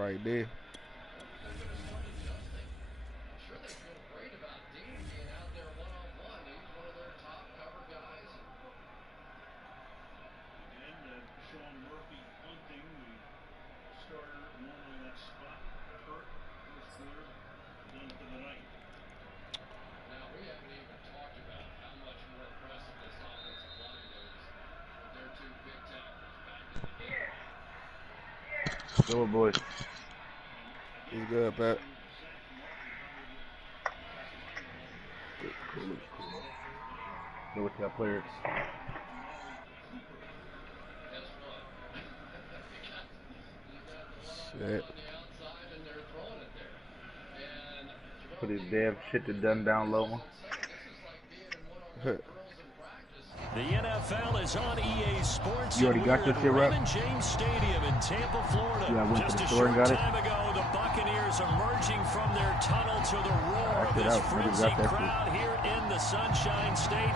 right there. Go, boys. He's good, Pat. Go with that player. Shit. Put his damn shit to done down low. The NFL is on EA Sports. You already got your shit right? Raymond James Stadium in Tampa, Florida. Yeah, I went Just to the a store and short got it. time ago, the Buccaneers emerging from their tunnel to the roar of this frenzied crowd here in the Sunshine State.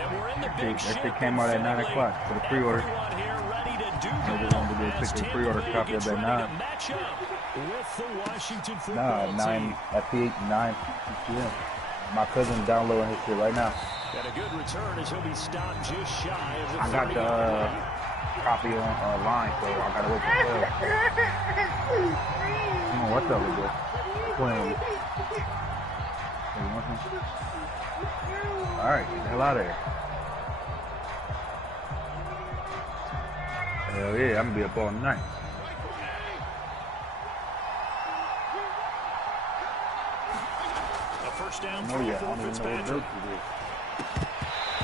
And we're in the big ship. That shit came out at 9 o'clock for the pre-order. Everyone here ready to do Maybe battle one to as pick the Tampa pre-order Bay copy gets up at ready 9. to match up with the Washington Nah, football 9 team. at 9 p.m. My cousin downloading his shit right now. And a good return as he'll be stopped just shy of the I got 30. the copy online, so I gotta wait for 12. Come on, what's up with this? Playing with me. Hey, you want some? Alright, get the hell out of here. Hell yeah, I'm gonna be up all night. Down oh yeah, I for don't even know what Fitzpatrick. dirt you did.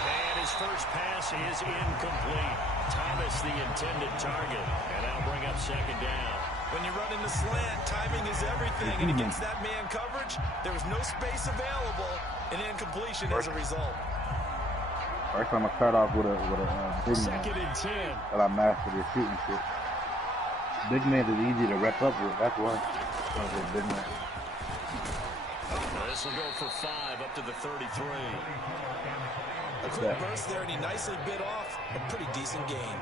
And his first pass is incomplete. Thomas the intended target. And that'll bring up second down. When you're running the slant, timing is everything. And against that man coverage, there was no space available. And incompletion as a result. First time I start off with a big man. Second and 10. Till I mastered his shooting shit. Big man is easy to rep up with. That's why. Big man. This will go for 5 up to the 33. A quick burst there, and he nicely bit off a pretty decent gain.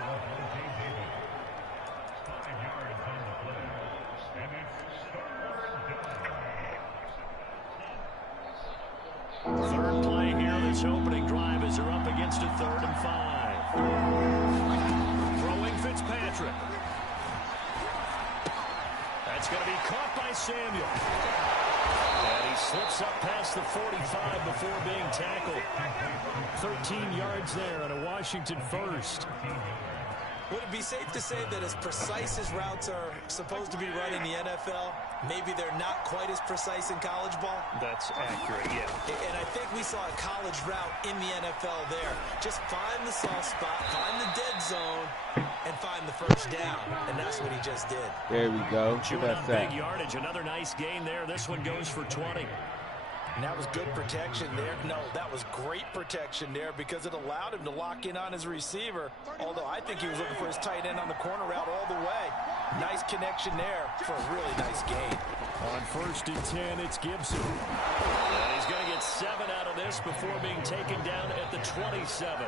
Third play here, this opening drive as they're up against a 3rd and 5. Throwing Fitzpatrick. That's going to be caught by Samuel. And he slips up past the 45 before being tackled. 13 yards there and a Washington first. Would it be safe to say that as precise as routes are supposed to be run in the NFL, maybe they're not quite as precise in college ball? That's accurate, yeah. And I think we saw a college route in the NFL there. Just find the soft spot, find the dead zone, and find the first down. And that's what he just did. There we go. Chewing up big yardage. Another nice gain there. This one goes for 20. And that was good protection there. No, that was great protection there because it allowed him to lock in on his receiver. Although I think he was looking for his tight end on the corner route all the way. Nice connection there for a really nice gain. On 1st and 10, it's Gibson. And he's going to get 7 out of this before being taken down at the 27.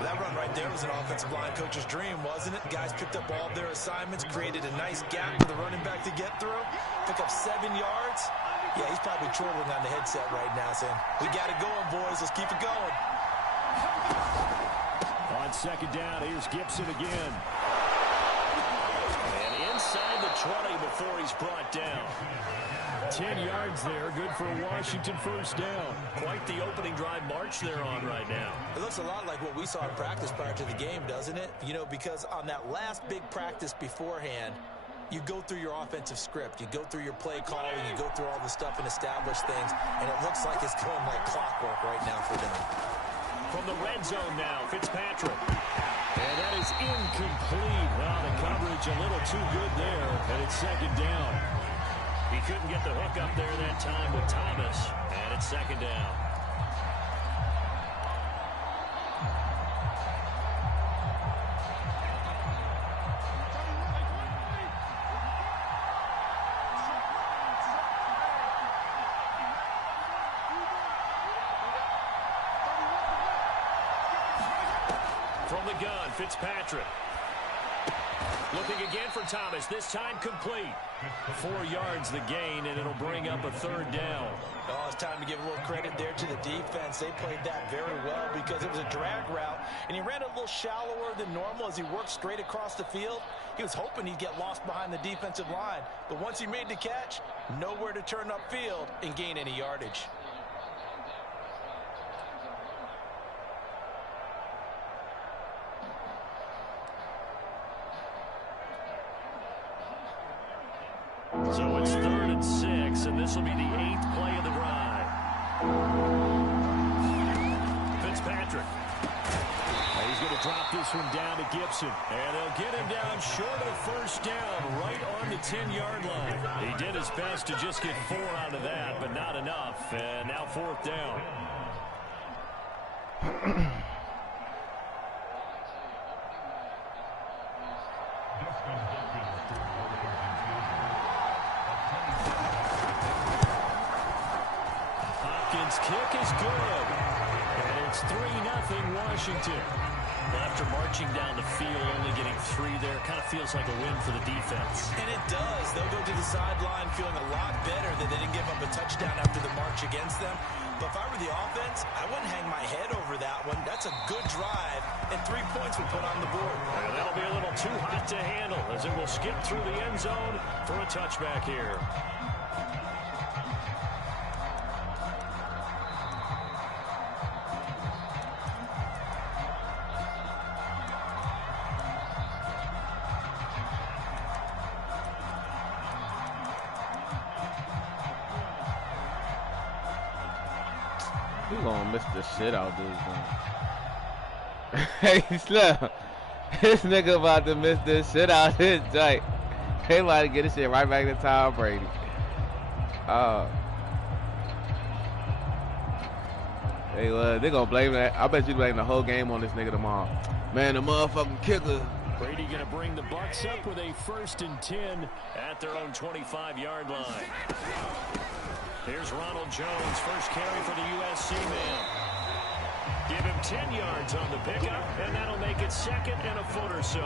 That run right there was an offensive line coach's dream, wasn't it? The guys picked up all their assignments, created a nice gap for the running back to get through. Pick up 7 yards. Yeah, he's probably chortling on the headset right now saying, we got it going, boys. Let's keep it going. On 2nd down, here's Gibson again. And inside the 20 before he's brought down. 10 yards there, good for a Washington first down. Quite the opening drive march they're on right now. It looks a lot like what we saw in practice prior to the game, doesn't it? You know, because on that last big practice beforehand, you go through your offensive script, you go through your play calling, you go through all the stuff and establish things, and it looks like it's going like clockwork right now for them. From the red zone now, Fitzpatrick. And that is incomplete. Well, the coverage a little too good there, and it's 2nd down. He couldn't get the hook up there that time with Thomas, and it's 2nd down. From the gun, Fitzpatrick. Looking again for Thomas, this time complete. 4 yards the gain, and it'll bring up a 3rd down. Oh, it's time to give a little credit there to the defense. They played that very well because it was a drag route, and he ran it a little shallower than normal as he worked straight across the field. He was hoping he'd get lost behind the defensive line, but once he made the catch, nowhere to turn upfield and gain any yardage. So it's 3rd and 6, and this will be the 8th play of the drive. Fitzpatrick. He's going to drop this one down to Gibson. And they'll get him down short of 1st down, right on the 10-yard line. He did his best to just get 4 out of that, but not enough. And now 4th down. Kick is good, and it's 3-0 Washington. Well, after marching down the field, only getting 3 there, kind of feels like a win for the defense. And it does. They'll go to the sideline feeling a lot better that they didn't give up a touchdown after the march against them. But if I were the offense, I wouldn't hang my head over that one. That's a good drive, and 3 points will put on the board. And that'll be a little too hot to handle as it will skip through the end zone for a touchback here. You gonna miss the shit out this one. Hey, Slim. This nigga about to miss this shit out this joint. They about to get this shit right back to Tom Brady. They gonna blame that. I bet you blame the whole game on this nigga tomorrow. Man, the motherfucking kicker. Brady gonna bring the Bucs up with a 1st and 10 at their own 25-yard line. Here's Ronald Jones, first carry for the USC man. Give him 10 yards on the pickup, and that'll make it 2nd and a foot or so.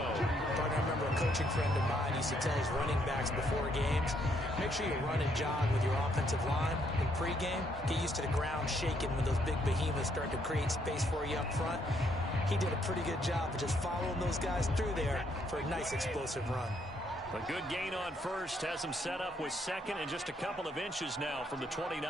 Partner, I remember a coaching friend of mine used to tell his running backs before games, make sure you run and jog with your offensive line in pregame. Get used to the ground shaking when those big behemoths start to create space for you up front. He did a pretty good job of just following those guys through there for a nice explosive run. A good gain on 1st, has him set up with 2nd and just a couple of inches now from the 29.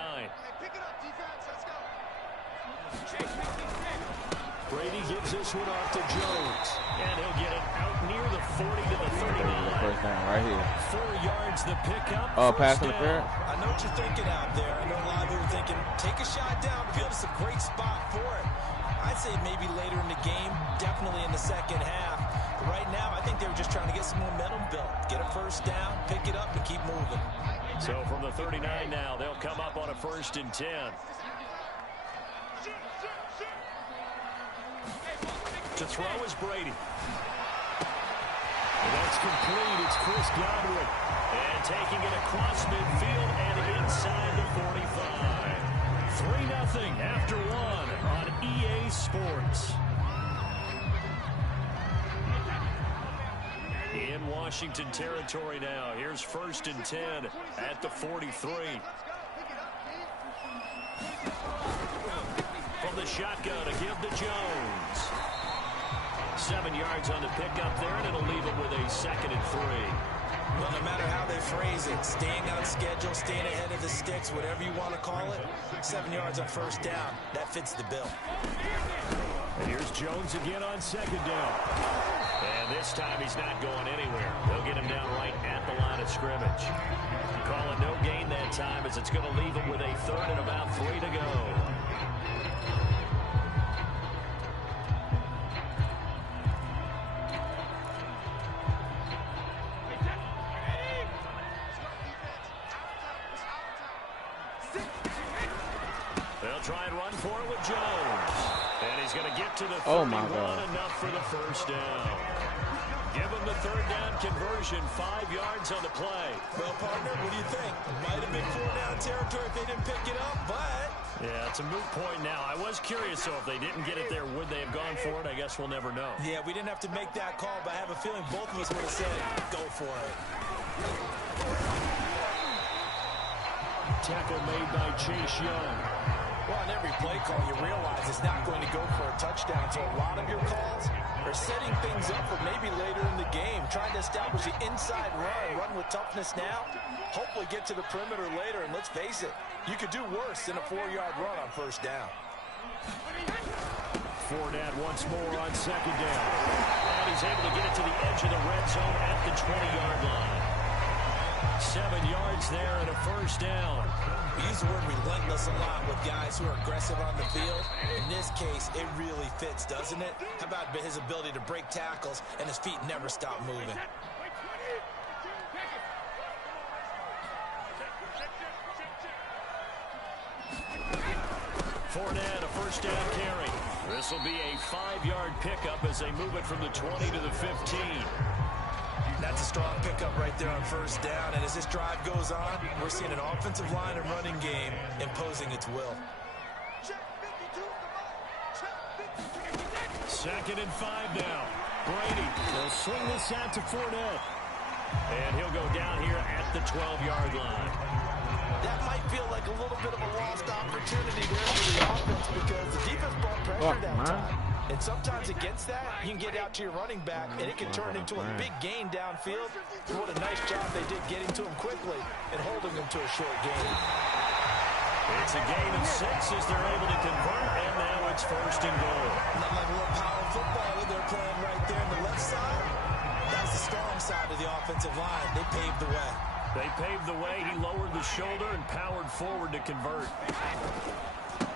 Brady gives this one off to Jones, and he'll get it out near the 40 to the 39. First down right here. 4 yards the pickup. Oh, pass interference. I know what you're thinking out there. I know a lot of you are thinking, take a shot downfield. It's a great spot for it. I'd say maybe later in the game, definitely in the 2nd half. But right now, I think they were just trying to get some momentum built. Get a 1st down, pick it up, and keep moving. So from the 39 now, they'll come up on a 1st and 10. To throw is Brady. And that's complete. It's Chris Godwin. And taking it across midfield and inside the 45. 3-0 after 1 on EA Sports. In Washington territory now. Here's 1st and 10 at the 43. From the shotgun to give to Jones. 7 yards on the pickup there, and it'll leave it with a 2nd and 3. Well, no matter how they phrase it, staying on schedule, staying ahead of the sticks, whatever you want to call it, 7 yards on 1st down, that fits the bill. And here's Jones again on 2nd down. And this time he's not going anywhere. They'll get him down right at the line of scrimmage. Call it no gain that time as it's going to leave it with a 3rd and about 3 to go. Try and run for it with Jones. And he's going to get to the 31, enough for the 1st down. Give him on the third down conversion. 5 yards on the play. Well, partner, what do you think? Might have been 4-down territory if they didn't pick it up, but... Yeah, it's a moot point now. I was curious, so if they didn't get it there, would they have gone for it? I guess we'll never know. Yeah, we didn't have to make that call, but I have a feeling both of us would have said, go for it. Tackle made by Chase Young. Well, on every play call, you realize it's not going to go for a touchdown, so a lot of your calls are setting things up for maybe later in the game, trying to establish the inside run with toughness now, hopefully get to the perimeter later, and let's face it, you could do worse than a 4-yard run on first down. Fournette once more on second down. And he's able to get it to the edge of the red zone at the 20-yard line. 7 yards there and a first down. We use the word relentless a lot with guys who are aggressive on the field. In this case, it really fits, doesn't it? How about his ability to break tackles and his feet never stop moving? Fournette, a first down carry. This will be a 5-yard pickup as they move it from the 20 to the 15. That's a strong pickup right there on first down. And as this drive goes on, we're seeing an offensive line and running game imposing its will. 2nd and 5 now. Brady will swing this out to Fournette. And he'll go down here at the 12-yard line. That might feel like a little bit of a lost opportunity there for the offense because the defense brought pressure that time. And sometimes against that, you can get out to your running back, and it can turn into a big gain downfield. What a nice job they did getting to him quickly and holding him to a short gain. It's a gain of 6 as they're able to convert, and now it's 1st and goal. Not like a little power football that they're playing right there on the left side. That's the strong side of the offensive line. They paved the way. They paved the way. He lowered the shoulder and powered forward to convert.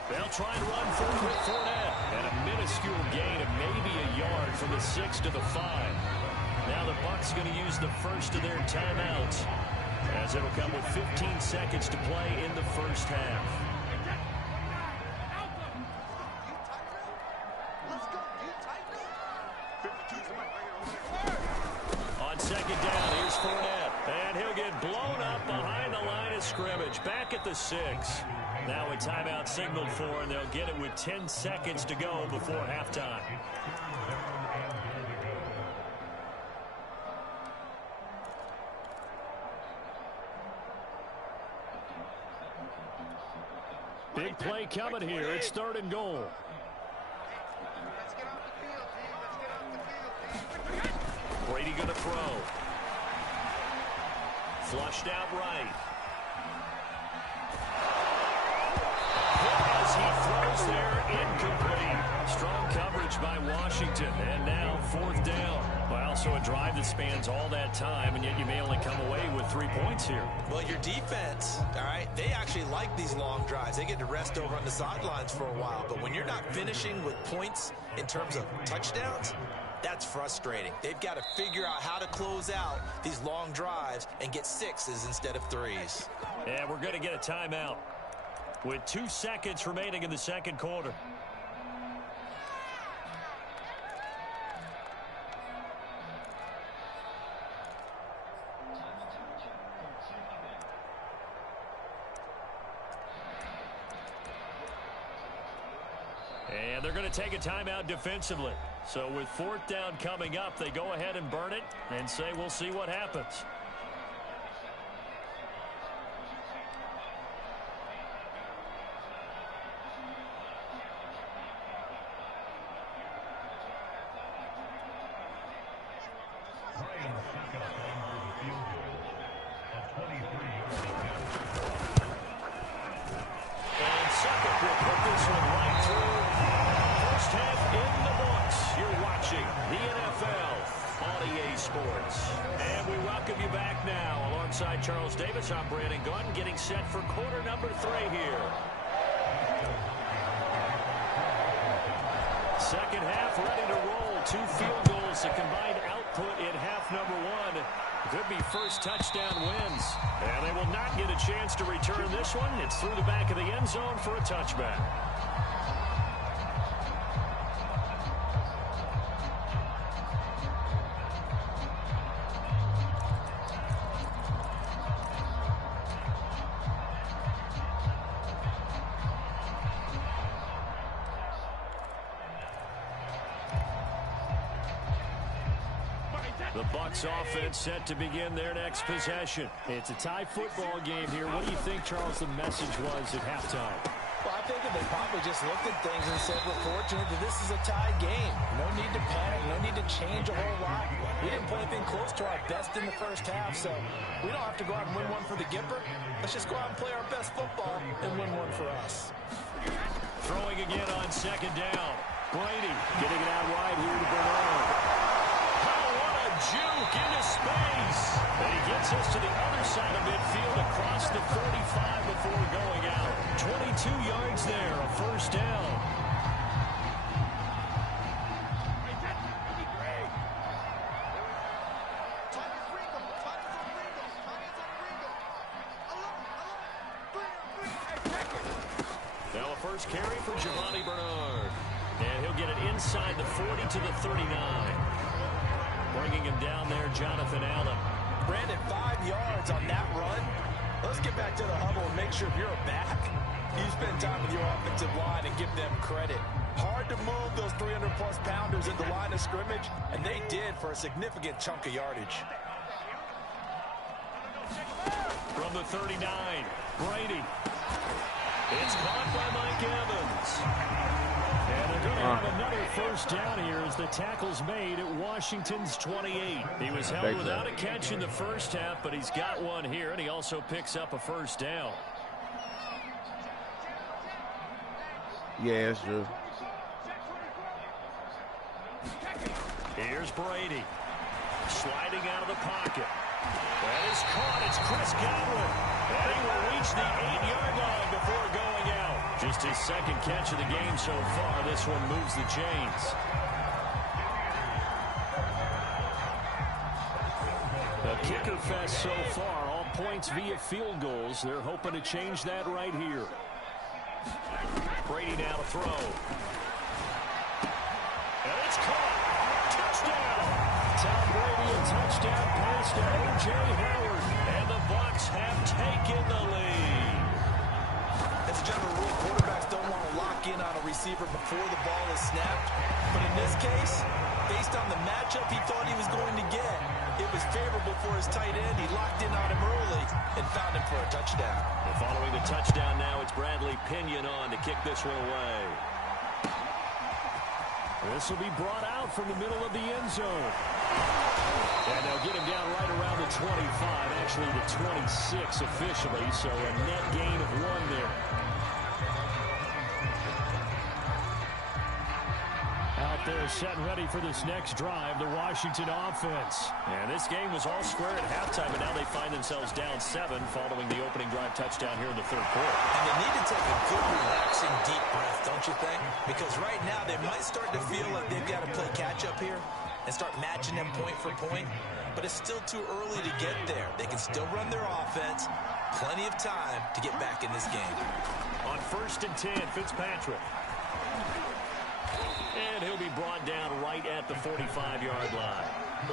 They'll try and run forward with Fournette. And a minuscule gain of maybe a yard from the 6 to the 5. Now the Bucs going to use the first of their timeouts, as it'll come with 15 seconds to play in the first half. On second down, here's Fournette. And he'll get blown up behind the line of scrimmage. Back at the 6. Now a timeout signaled for, and they'll get it with 10 seconds to go before halftime. Big play coming here. It's 3rd and goal. Brady going to throw. Flushed out right. As he throws there, incomplete. Strong coverage by Washington, and now 4th down. Well, also a drive that spans all that time, and yet you may only come away with 3 points here. Well, your defense, all right, they actually like these long drives. They get to rest over on the sidelines for a while, but when you're not finishing with points in terms of touchdowns, that's frustrating. They've got to figure out how to close out these long drives and get 6s instead of 3s. Yeah, we're going to get a timeout with 2 seconds remaining in the second quarter. And they're going to take a timeout defensively. So with 4th down coming up, they go ahead and burn it and say we'll see what happens. And Suckup will put this one right through. First half in the books. You're watching the NFL on EA Sports. And we welcome you back now. Alongside Charles Davis, I'm Brandon Gunn, getting set for quarter number 3 here. Second half ready to roll. 2 field goals, the combined output in half number 1. Could be first touchdown wins. And they will not get a chance to return this one. It's through the back of the end zone for a touchback. The Bucs offense set to begin their next possession. It's a tie football game here. What do you think, Charles, the message was at halftime? Well, I think that they probably just looked at things and said, we're fortunate that this is a tie game. No need to panic. No need to change a whole lot. We didn't play anything close to our best in the first half, so we don't have to go out and win one for the Gipper. Let's just go out and play our best football and win one for us. Throwing again on second down. Brady getting it out wide here to Bernard. Oh, what a juke into space. And he gets us to the other side of midfield across the 45 before going out. 22 yards there, a first down. Now a first carry for Giovanni Bernard. And he'll get it inside the 40 to the 39. Bringing him down there, Jonathan Allen. Brandon, 5 yards on that run. Let's get back to the huddle and make sure if you're a back, you spend time with your offensive line and give them credit. Hard to move those 300-plus pounders at the line of scrimmage, and they did for a significant chunk of yardage. From the 39, Brady. It's caught by Mike Evans. And they're going to have another first down here as the tackle's made at Washington's 28. He was held without a catch in the first half, but he's got one here, and he also picks up a first down. Yeah, that's true. Here's Brady. Sliding out of the pocket. That is caught. It's Chris Godwin. And he will reach the 8-yard line before going out. Just his second catch of the game so far. This one moves the chains. A kicker fest so far. All points via field goals. They're hoping to change that right here. Brady now to throw. And it's caught. Touchdown. Tom Brady a touchdown pass to O.J. Howard. And the Bucs have taken the lead. As a general rule, quarterbacks don't want to lock in on a receiver before the ball is snapped. But in this case, based on the matchup he thought he was going to get, it was favorable for his tight end. He locked in on him early and found him for a touchdown. And following the touchdown now, it's Bradley Pinion on to kick this one away. This will be brought out from the middle of the end zone. And they'll get him down right around the 25, actually the 26 officially, so a net gain of 1 there. Out there set and ready for this next drive, the Washington offense. And this game was all square at halftime, but now they find themselves down 7 following the opening drive touchdown here in the third quarter. And they need to take a good, relaxing, deep breath, don't you think? Because right now they might start to feel like they've got to play catch-up here and start matching them point for point. But it's still too early to get there. They can still run their offense. Plenty of time to get back in this game. On 1st and 10, Fitzpatrick. And he'll be brought down right at the 45-yard line.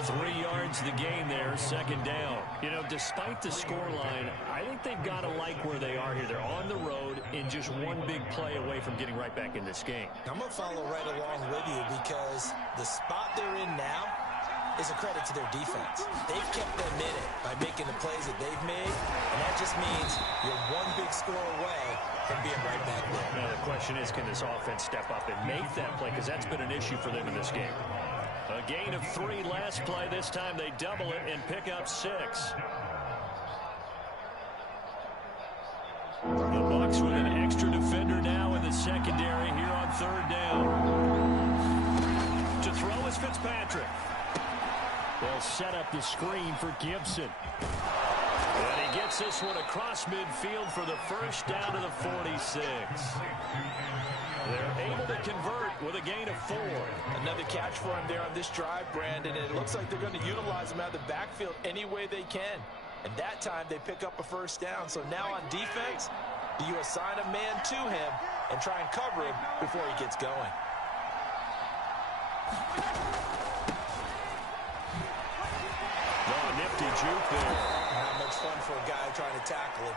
3 yards to the gain there, second down. You know, despite the scoreline, I think they've got to like where they are here. They're on the road in just one big play away from getting right back in this game. I'm going to follow right along with you because the spot they're in now is a credit to their defense. They've kept them in it by making the plays that they've made, and that just means you're one big score away from being right back there. Now the question is, can this offense step up and make that play? Because that's been an issue for them in this game. A gain of 3 last play. This time they double it and pick up 6. The Bucs with an extra defender now in the secondary here on 3rd down. To throw is Fitzpatrick. They'll set up the screen for Gibson. And he gets this one across midfield for the first down to the 46. They're able to convert with a gain of 4. Another catch for him there on this drive, Brandon, and it looks like they're going to utilize him out of the backfield any way they can. And that time they pick up a first down. So now on defense, do you assign a man to him and try and cover him before he gets going? Nifty juke there. Not much fun for a guy trying to tackle him.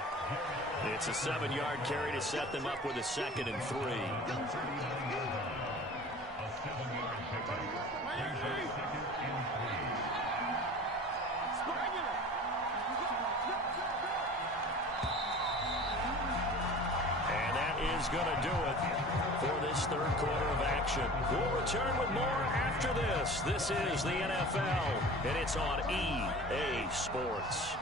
It's a 7-yard carry to set them up with a 2nd and 3. is going to do it for this third quarter of action. We'll return with more after this. This is the NFL, and it's on EA Sports.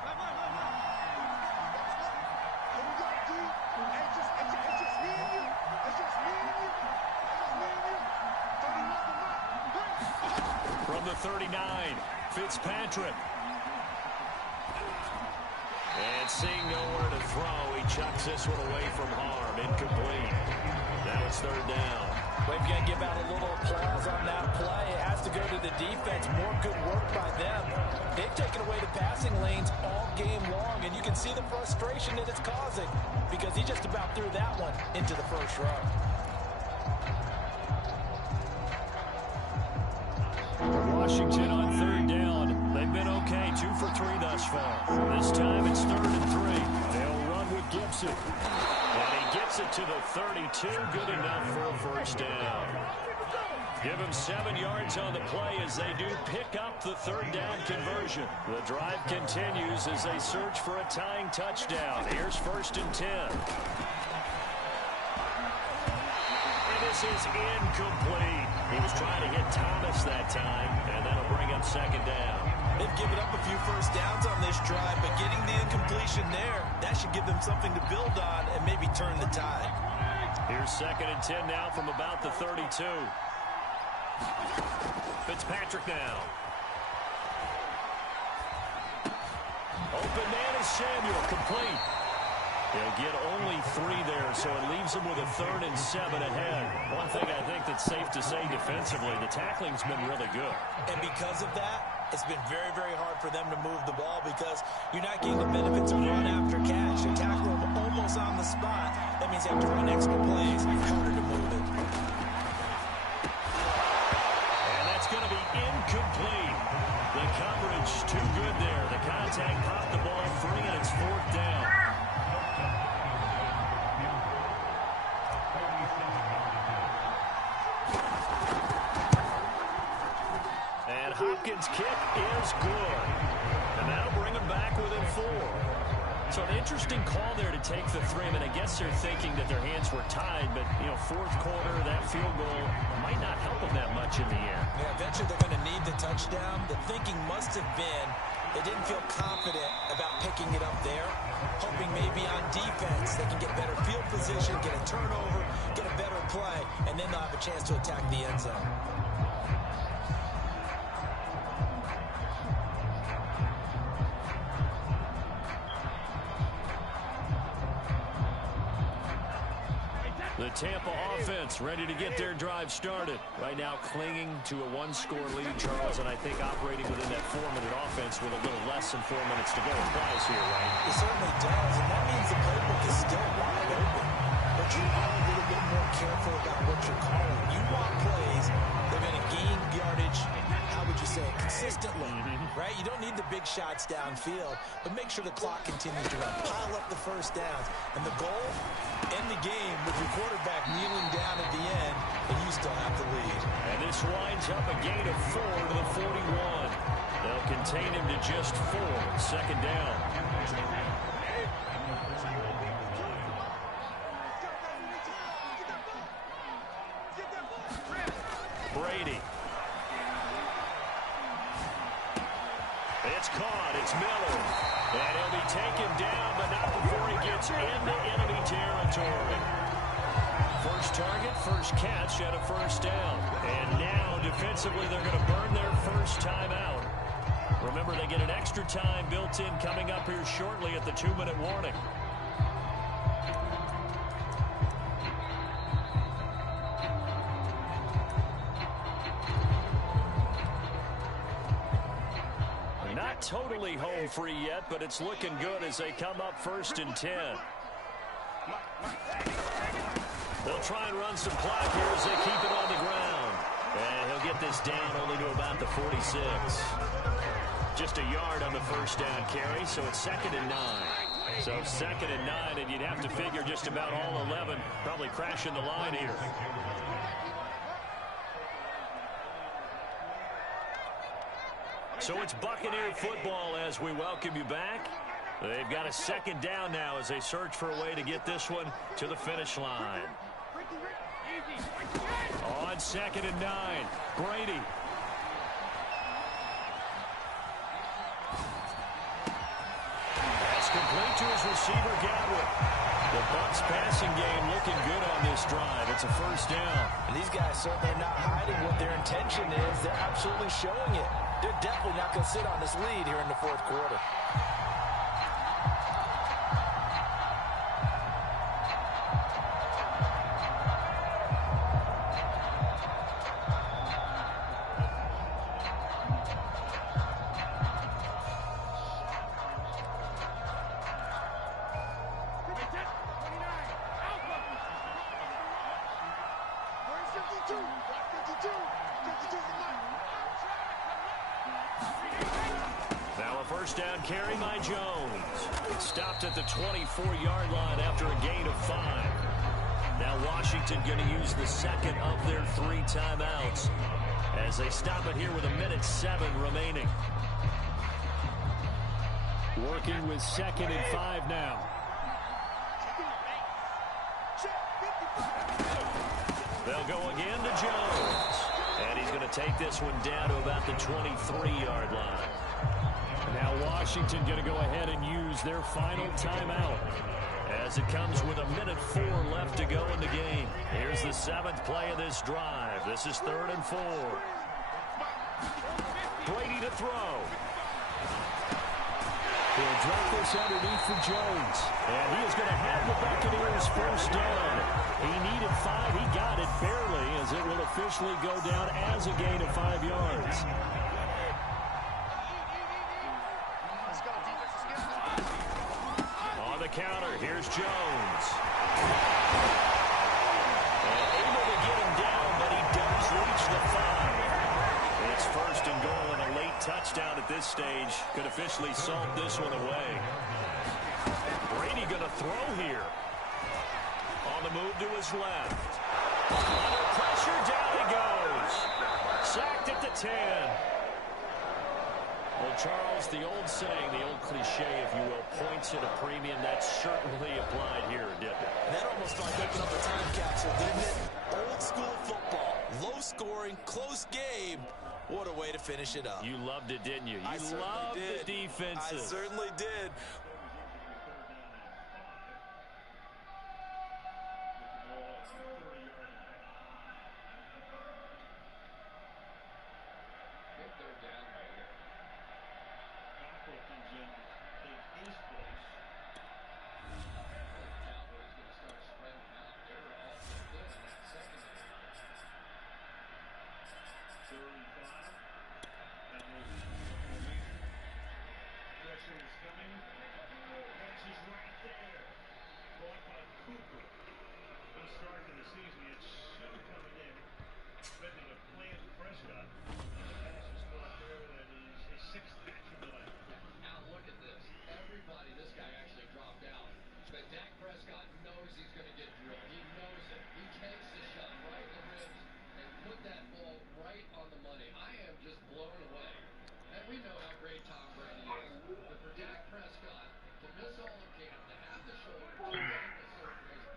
From the 39, Fitzpatrick. And seeing nowhere to throw, he chucks this one away from harm. Incomplete. Now it's third down. We've got to give out a little applause on that play. It has to go to the defense. More good work by them. They've taken away the passing lanes all game long, and you can see the frustration that it's causing because he just about threw that one into the first row. Washington on third down. They've been okay, 2 for 3 thus far. This time it's 3rd and 3. They'll run with Gibson. And he gets it to the 32. Good enough for a first down. Give him 7 yards on the play as they do pick up the third down conversion. The drive continues as they search for a tying touchdown. Here's 1st and 10. And this is incomplete. He was trying to hit Thomas that time, and that'll bring up 2nd down. They've given up a few first downs on this drive, but getting the incompletion there, that should give them something to build on and maybe turn the tide. Here's 2nd and 10 now from about the 32. Fitzpatrick now. Open man is Samuel, complete. They'll get only 3 there, so it leaves them with a 3rd and 7 ahead. One thing I think that's safe to say defensively, the tackling's been really good. And because of that, it's been very, very hard for them to move the ball because you're not getting the benefits of run after catch. You tackle them almost on the spot. That means they have to run extra plays. Harder to move it. And that's going to be incomplete. The coverage too good there. The contact popped the ball free, and it's 4th down. Hopkins' kick is good. And that'll bring them back within 4. So an interesting call there to take the 3. I mean, I guess they're thinking that their hands were tied, but, you know, 4th quarter, that field goal might not help them that much in the end. Yeah, eventually they're going to need the touchdown. The thinking must have been they didn't feel confident about picking it up there, hoping maybe on defense they can get better field position, get a turnover, get a better play, and then they'll have a chance to attack the end zone. The Tampa offense ready to get their drive started. Right now clinging to a 1-score lead, Charles, and I think operating within that 4-minute offense with a little less than 4 minutes to go applies here, right? It certainly does, and that means the playbook is still wide open. But you are a little bit more careful about what you're calling. You want plays that are going to gain yardage, how would you say, consistently, right? You don't need the big shots downfield, but make sure the clock continues to run. Pile up the first downs. And the goal, end the game with your quarterback kneeling down at the end, and you still have the lead. And this winds up a gain of 4 to the 41. They'll contain him to just 4. 2nd down. Brady. It's caught. It's Miller. And he'll be taken down, but not before he gets into enemy territory. First target, first catch, and a first down. And now, defensively, they're going to burn their first time out. Remember, they get an extra time built in coming up here shortly at the 2-minute warning. Not totally home free yet, but it's looking good as they come up 1st and 10. They'll try and run some clock here as they keep it on the ground. And he'll get this down only to about the 46. Just a yard on the first down carry, so it's 2nd and 9. So 2nd and 9, and you'd have to figure just about all 11 probably crashing the line here. So it's Buccaneer football as we welcome you back. They've got a second down now as they search for a way to get this one to the finish line. On 2nd and 9, Brady. That's complete to his receiver, Godwin. The Bucs passing game looking good on this drive. It's a first down. And these guys certainly are not hiding what their intention is. They're absolutely showing it. They're definitely not going to sit on this lead here in the fourth quarter. Now a first down carry by Jones. It stopped at the 24-yard line after a gain of 5. Now Washington going to use the second of their 3 timeouts as they stop it here with 1:07 remaining. Working with 2nd and 5 now. They'll go again to Jones. And he's going to take this one down to about the 23-yard line. Now Washington going to go ahead and use their final timeout as it comes with 1:04 left to go in the game. Here's the 7th play of this drive. This is 3rd and 4. Brady to throw. He'll drop this underneath for Jones. And he is going to have the Buccaneers first down. He needed 5. He got it barely as it will officially go down as a gain of 5 yards. On the counter, here's Jones. And able to get him down, but he does reach the 5. It's 1st and goal, and a late touchdown at this stage could officially salt this one away. Brady going to throw here. On the move to his left. Under pressure, down he goes. Sacked at the 10. Well, Charles, the old saying, the old cliche, if you will, points at a premium, that certainly applied here, didn't it? That almost like opened up a time capsule, didn't it? Old school football. Low scoring, close game. What a way to finish it up. You loved it, didn't you? I You loved the defenses. I certainly did.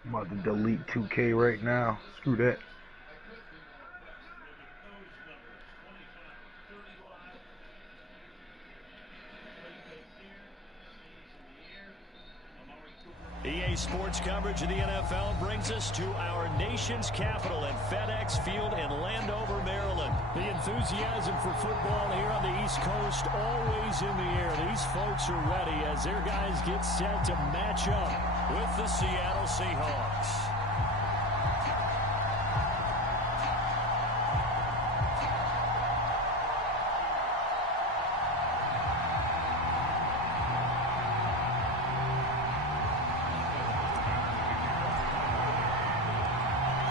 I'm about to delete 2K right now. Screw that. EA Sports coverage of the NFL brings us to our nation's capital at FedEx Field in Landover, Maryland. The enthusiasm for football here on the East Coast always in the air. These folks are ready as their guys get set to match up with the Seattle Seahawks.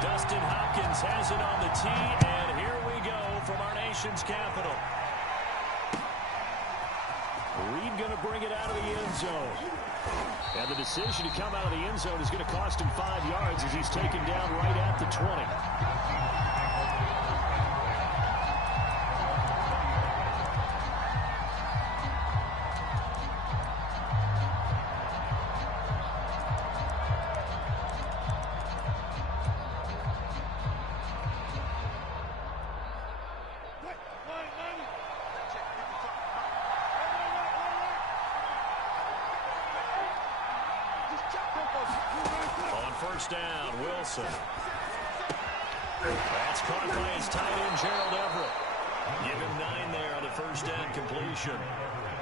Dustin Hopkins has it on the tee, and here we go from our nation's capital. Reed going to bring it out of the end zone. And the decision to come out of the end zone is going to cost him 5 yards as he's taken down right at the 20. On first down, Wilson. That's caught by his tight end, Gerald Everett. Give him 9 there on the first down completion.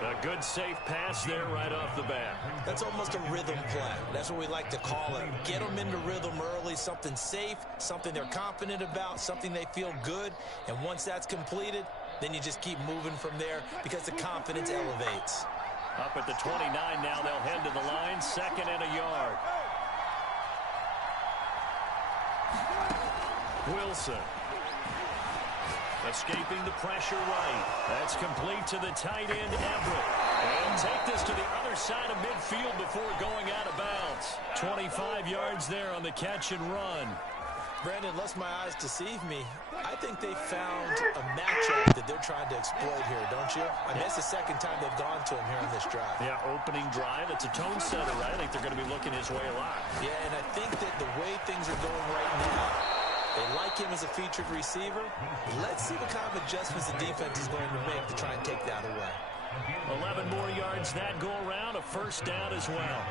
A good, safe pass there right off the bat. That's almost a rhythm play. That's what we like to call it. Get them into rhythm early, something safe, something they're confident about, something they feel good. And once that's completed, then you just keep moving from there because the confidence elevates. Up at the 29 now, they'll head to the line, 2nd and a yard. Wilson. Escaping the pressure right. That's complete to the tight end, Everett. And take this to the other side of midfield before going out of bounds. 25 yards there on the catch and run. Brandon, unless my eyes deceive me, I think they found a matchup that they're trying to exploit here, don't you? I mean, it's the second time they've gone to him here on this drive. Yeah, opening drive. It's a tone setter, right? I think they're going to be looking his way a lot. Yeah, and I think that the way things are going right now, they like him as a featured receiver. Let's see what kind of adjustments the defense is going to make to try and take that away. 11 more yards that go around, a first down as well.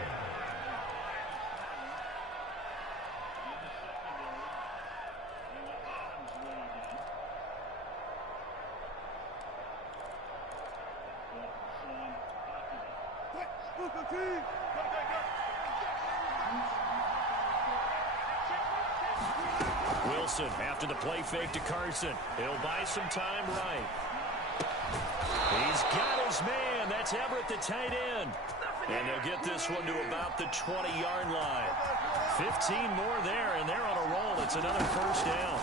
Wilson after the play fake to Carson. He'll buy some time right. He's got his man. That's Everett, the tight end. And they'll get this one to about the 20-yard line. 15 more there, and they're on a roll. It's another first down.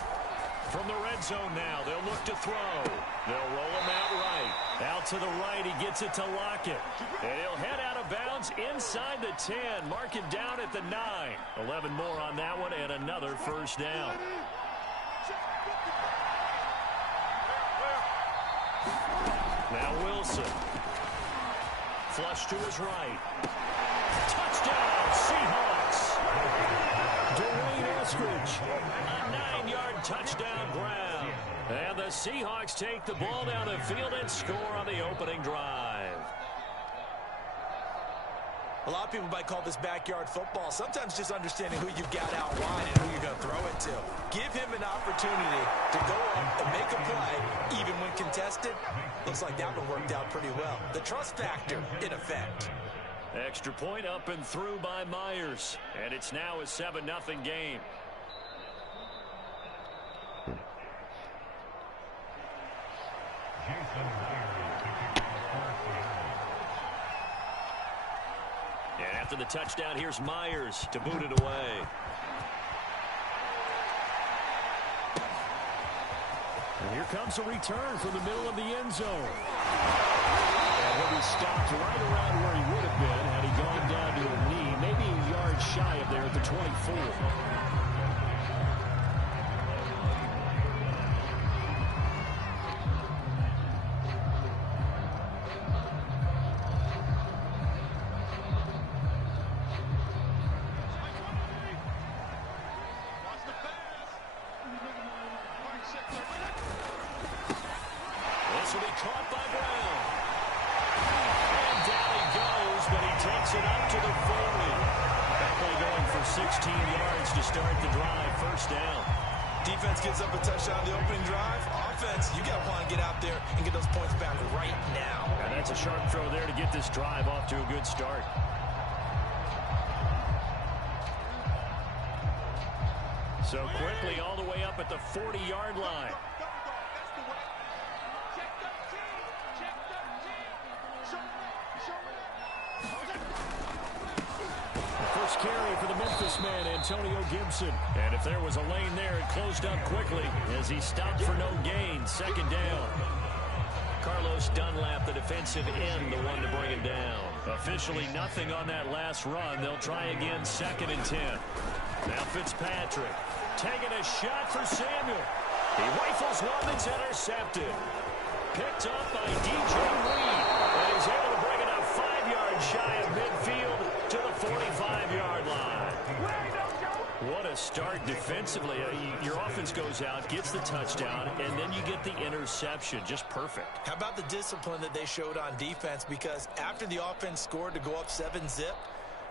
From the red zone now, they'll look to throw. They'll roll him out right. Out to the right, he gets it to Lockett. And he'll head out of bounds inside the 10. Mark it down at the 9. 11 more on that one, and another first down. Now Wilson. Flush to his right. Touchdown, Seahawks. Dwayne Eskridge. A 9-yard touchdown grab. And the Seahawks take the ball down the field and score on the opening drive. A lot of people might call this backyard football. Sometimes just understanding who you've got out wide and who you're going to throw it to. Give him an opportunity to go up and make a play, even when contested. Looks like that one worked out pretty well. The trust factor in effect. Extra point up and through by Myers. And it's now a 7-0 game. And after the touchdown, here's Myers to boot it away. And here comes a return from the middle of the end zone. And he'll be stopped right around where he would have been had he gone down to a knee, maybe a yard shy of there at the 24. Drive off to a good start. So quickly all the way up at the 40-yard line. The first carry for the Memphis man, Antonio Gibson. And if there was a lane there, it closed up quickly as he stopped for no gain. Second down. Carlos Dunlap, the defensive end, the one to bring him down. Officially nothing on that last run. They'll try again, 2nd and 10. Now Fitzpatrick taking a shot for Samuel. He rifles one that's intercepted. Picked up by DJ Reed. And he's able to bring it up 5 yards shy of midfield to the 45-yard line. What a start defensively. Your offense goes out, gets the touchdown, and then you get the interception. Just perfect. How about the discipline that they showed on defense? Because after the offense scored to go up 7-zip,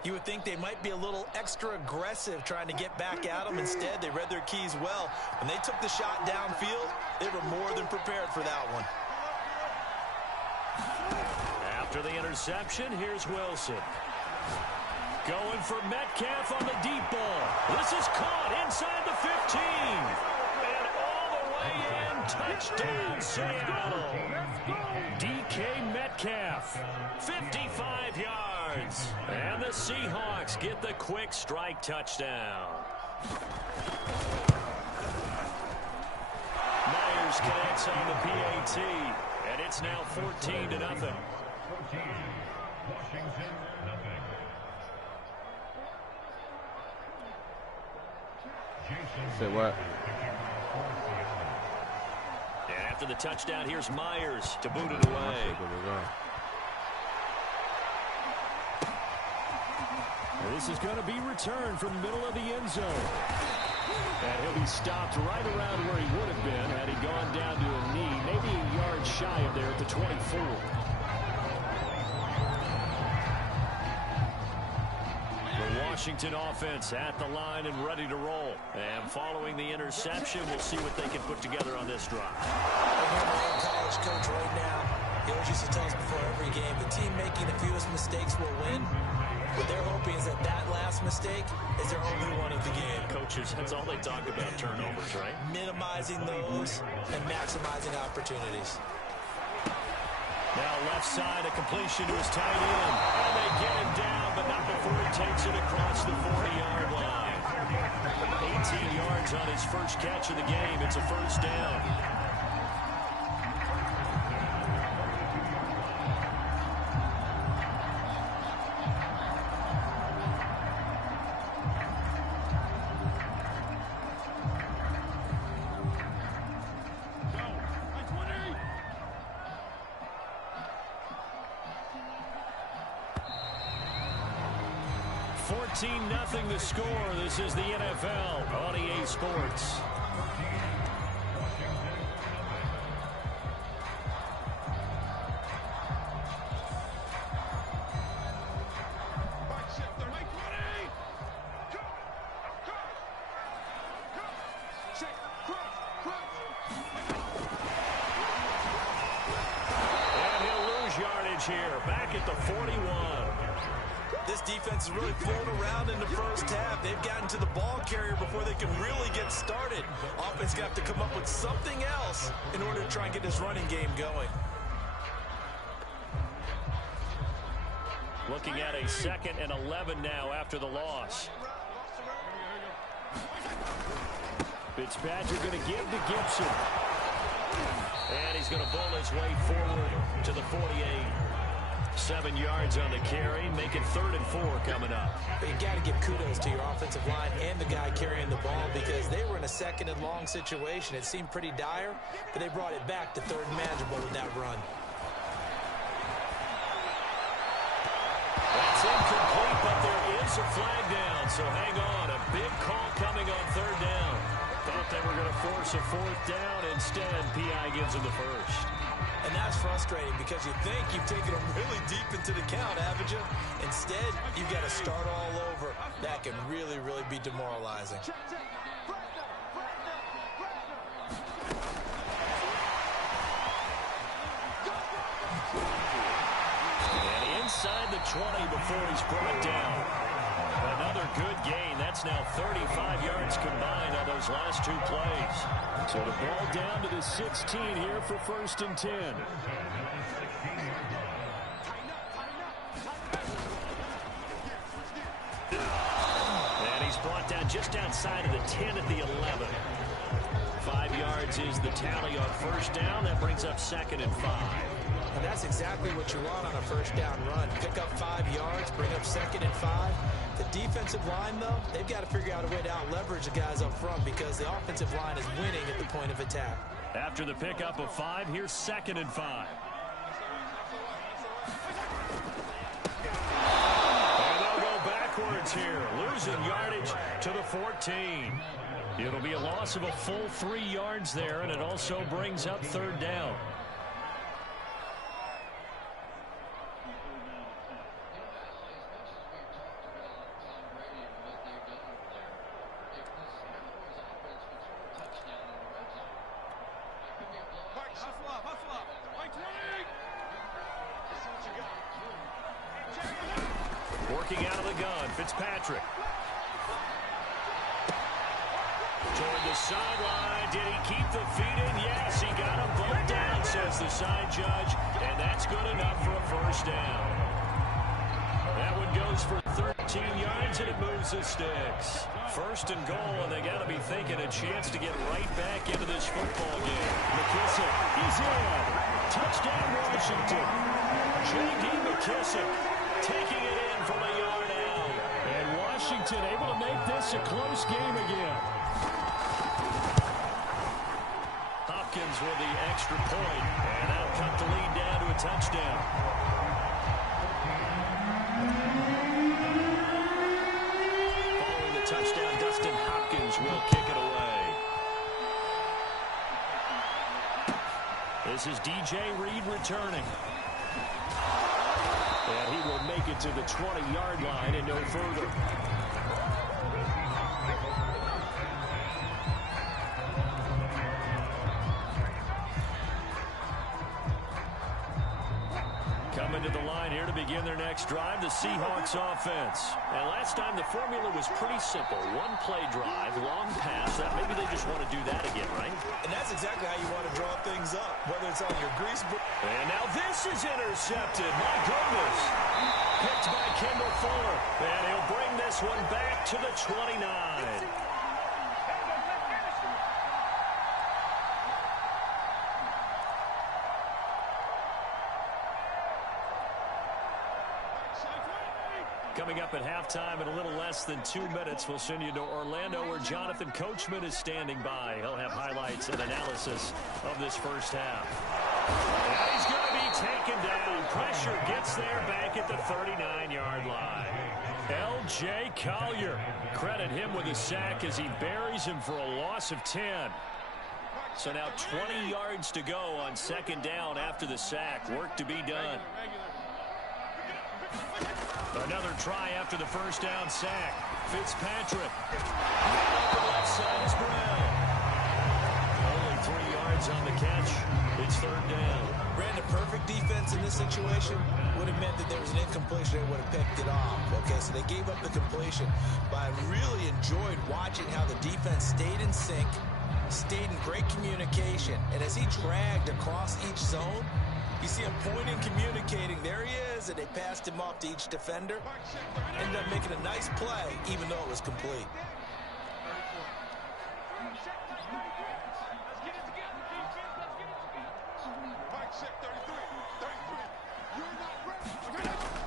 You would think they might be a little extra aggressive trying to get back at them. Instead, they read their keys well. When they took the shot downfield, they were more than prepared for that one. After the interception, here's Wilson. Going for Metcalf on the deep ball. This is caught inside the 15. And all the way in. Touchdown, Seattle. DK Metcalf, 55 yards. And the Seahawks get the quick strike touchdown. Myers connects on the PAT. And it's now 14-0. Say what? And after the touchdown, here's Myers to boot it away. And this is going to be returned from the middle of the end zone. And he'll be stopped right around where he would have been had he gone down to a knee, maybe a yard shy of there at the 24. Washington offense at the line and ready to roll. And following the interception, we'll see what they can put together on this drive. I'm a college coach right now. He always used to tell us before every game, the team making the fewest mistakes will win. What they're hoping is that that last mistake is their only one of the game. Coaches, that's all they talk about, turnovers, right? Minimizing those and maximizing opportunities. Now left side, a completion to his tight end. And they get him down, but not before he takes it across the 40-yard line. 18 yards on his first catch of the game. It's a first down. Nothing the score. This is the NFL on EA Sports. And he'll lose yardage here. Back at the 41. This defense is really flown around in the first half. They've gotten to the ball carrier before they can really get started. Offense going to have to come up with something else in order to try and get this running game going. Looking at a 2nd and 11 now after the loss. Fitzpatrick going to give to Gibson. And he's going to bull his way forward to the 48. 7 yards on the carry, making 3rd and 4 coming up. But you got to give kudos to your offensive line and the guy carrying the ball because they were in a 2nd and long situation. It seemed pretty dire, but they brought it back to 3rd and manageable with that run. That's incomplete, but there is a flag down, so hang on. A big call coming on 3rd down. Thought they were going to force a 4th down. Instead, P.I. gives them the first. And that's frustrating because you think you've taken them really deep into the count, haven't you? Instead, you've got to start all over. That can really, really be demoralizing. And inside the 20 before he's brought down. Another good gain. That's now 35 yards combined on those last 2 plays. So the ball down to the 16 here for 1st and 10. And he's brought down just outside of the 10 at the 11. 5 yards is the tally on 1st down. That brings up 2nd and 5. And that's exactly what you want on a 1st down run. Pick up 5 yards, bring up 2nd and 5. The defensive line, though, they've got to figure out a way to out-leverage the guys up front because the offensive line is winning at the point of attack. After the pickup of 5, here's 2nd and 5. And they'll go backwards here, losing yardage to the 14. It'll be a loss of a full 3 yards there, and it also brings up 3rd down. Working out of the gun, Fitzpatrick. Toward the sideline. Did he keep the feet in? Yes, he got them both down, says the side judge. And that's good enough for a first down. That one goes for 13 yards, and it moves the sticks. First and goal, and they got to be thinking a chance to get right back into this football game. McKissick, he's in. Touchdown, Washington. J.D. McKissick taking it in from a yard out. And Washington able to make this a close game again. Hopkins with the extra point, and that'll cut the lead down to a touchdown. Following the touchdown, Dustin Hopkins will kick it away. This is DJ Reed returning. And he will make it to the 20-yard line and no further. Coming to the line here to begin their next drive, the Seahawks offense. And last time the formula was pretty simple. One play drive, long pass. Maybe they just want to do that again, right? And that's exactly how you want to draw things up, whether it's on your grease book. And now this is intercepted. My goodness. Picked by Kendall Fuller. And he'll bring this one back to the 29. Coming up at halftime in a little less than 2 minutes, we'll send you to Orlando where Jonathan Coachman is standing by. He'll have highlights and analysis of this first half. And he's going to be taken down. Pressure gets there back at the 39-yard line. L.J. Collier. Credit him with a sack as he buries him for a loss of 10. So now 20 yards to go on second down after the sack. Work to be done. Another try after the first down sack. Fitzpatrick. Left side is Brown. Only 3 yards on the catch. It's third down. Ran a perfect defense in this situation. Would have meant that there was an incompletion. They would have picked it off. Okay, so they gave up the completion. But I really enjoyed watching how the defense stayed in sync, stayed in great communication. And as he dragged across each zone, you see him pointing, communicating. There he is, and they passed him off to each defender. Ended up making a nice play, even though it was complete.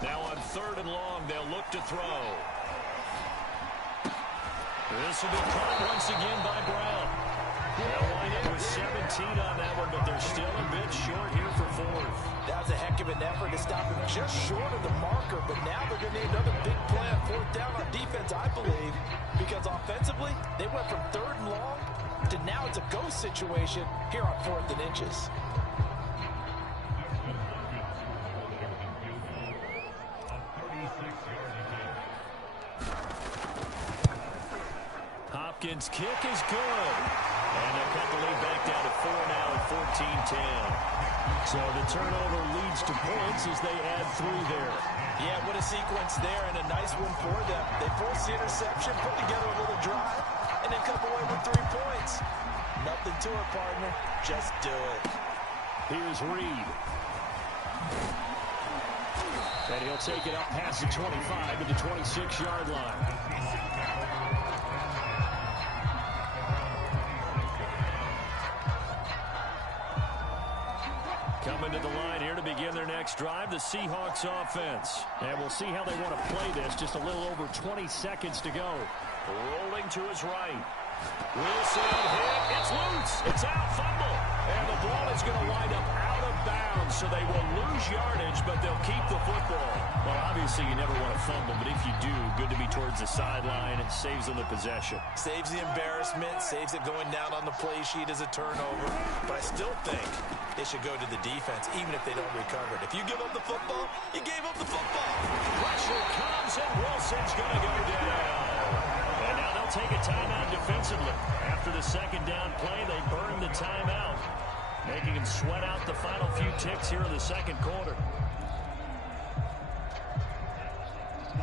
Now on third and long, they'll look to throw. This will be caught once again by Brown. They'll line up with 17 on that one, but they're still a bit short here for fourth. That was a heck of an effort to stop him just short of the marker, but now they're going to need another big play on fourth down on defense, I believe, because offensively, they went from third and long to now it's a go situation here on fourth and inches. Hopkins' kick is good. And they'll cut the lead back down to 4 now at 14-10. So the turnover leads to points as they add 3 there. Yeah, what a sequence there and a nice one for them. They forced the interception, put together a little drive, and then come away with 3 points. Nothing to it, partner. Just do it. Here's Reed. And he'll take it up past the 25 to the 26-yard line. Coming to the line here to begin their next drive, the Seahawks offense. And we'll see how they want to play this. Just a little over 20 seconds to go. Rolling to his right. Wilson hit. It's loose. It's out. Fumble. And the ball is going to wind up out of bounds, so they will lose yardage, but they'll keep the football. Well, obviously you never want to fumble, but if you do, good to be towards the sideline. It saves them the possession. Saves the embarrassment, saves it going down on the play sheet as a turnover. But I still think they should go to the defense, even if they don't recover it. If you give up the football, you gave up the football. Pressure comes, and Wilson's going to go down. And now they'll take a timeout defensively. After the second down play, they burn the timeout, making him sweat out the final few ticks here in the second quarter.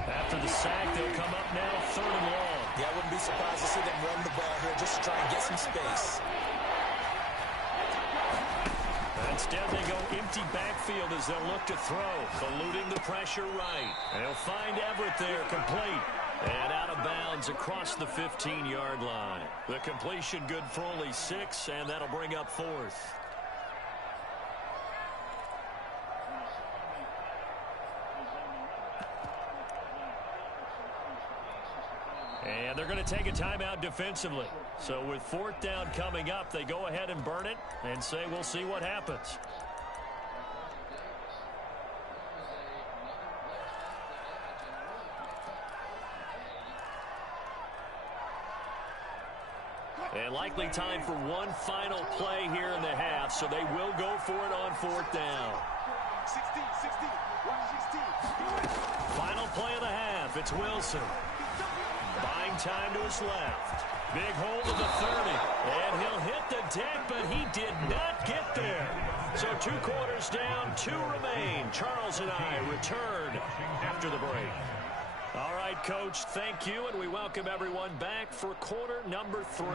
After sack. They'll come up now 3rd and long. Yeah, I wouldn't be surprised to see them run the ball here just to try and get some space. Instead, they go empty backfield as they'll look to throw. Eluding the pressure right. They'll find Everett there, complete. And out of bounds across the 15-yard line. The completion good for only 6, and that'll bring up 4th. And they're going to take a timeout defensively. So with 4th down coming up, they go ahead and burn it and say we'll see what happens. And likely time for one final play here in the half, so they will go for it on 4th down. 16, 116. Final play of the half. It's Wilson. Buying time to his left. Big hold of the 30. And he'll hit the deck, but he did not get there. So 2 quarters down, 2 remain. Charles and I return after the break. All right, Coach, thank you, and we welcome everyone back for quarter number 3.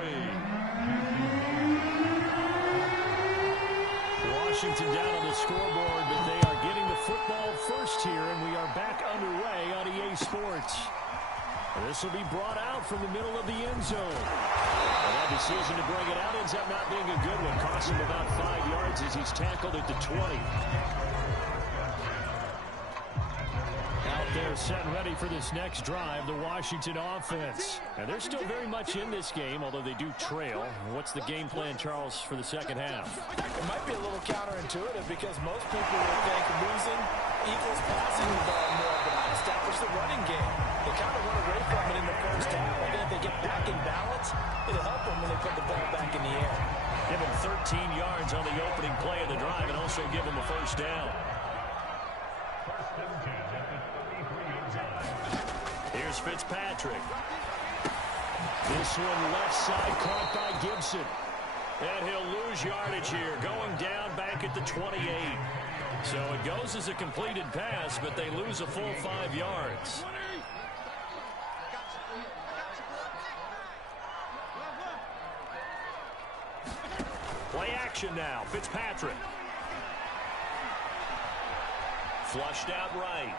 Washington down on the scoreboard, but they are getting the football first here, and we are back underway on EA Sports. This will be brought out from the middle of the end zone. And that decision to bring it out ends up not being a good one. Costs him about 5 yards as he's tackled at the 20. Out there set and ready for this next drive, the Washington offense. And they're still very much in this game, although they do trail. What's the game plan, Charles, for the second half? It might be a little counterintuitive because most people would think losing equals passing the ball more, but I established the running game. They kind of went away from it in the first half. I think if they get back in balance, it'll help them when they put the ball back in the air. Give him 13 yards on the opening play of the drive and also give him a first down. Here's Fitzpatrick. This one left side caught by Gibson. And he'll lose yardage here, going down back at the 28. So it goes as a completed pass, but they lose a full 5 yards. Play action now. Fitzpatrick. Flushed out right.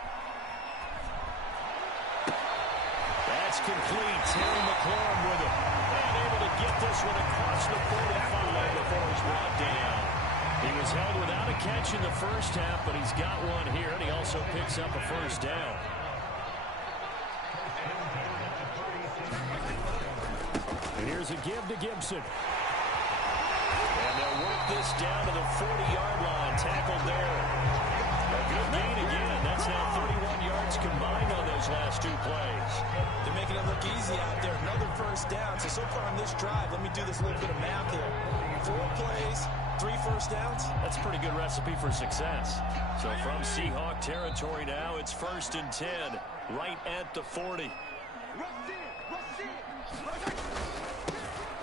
That's complete. Terry McLaurin with it. And able to get this one across the 45 before he's brought down. He was held without a catch in the first half, but he's got one here, and he also picks up a first down. And here's a give to Gibson. And they'll work this down to the 40-yard line. Tackled there. A good gain again. That's now 31 yards combined on those last 2 plays. They're making it look easy out there. Another first down. So far on this drive, let me do this little bit of math here. 4 plays, 3 first downs. That's a pretty good recipe for success. So from Seahawk territory now, it's 1st and 10, right at the 40.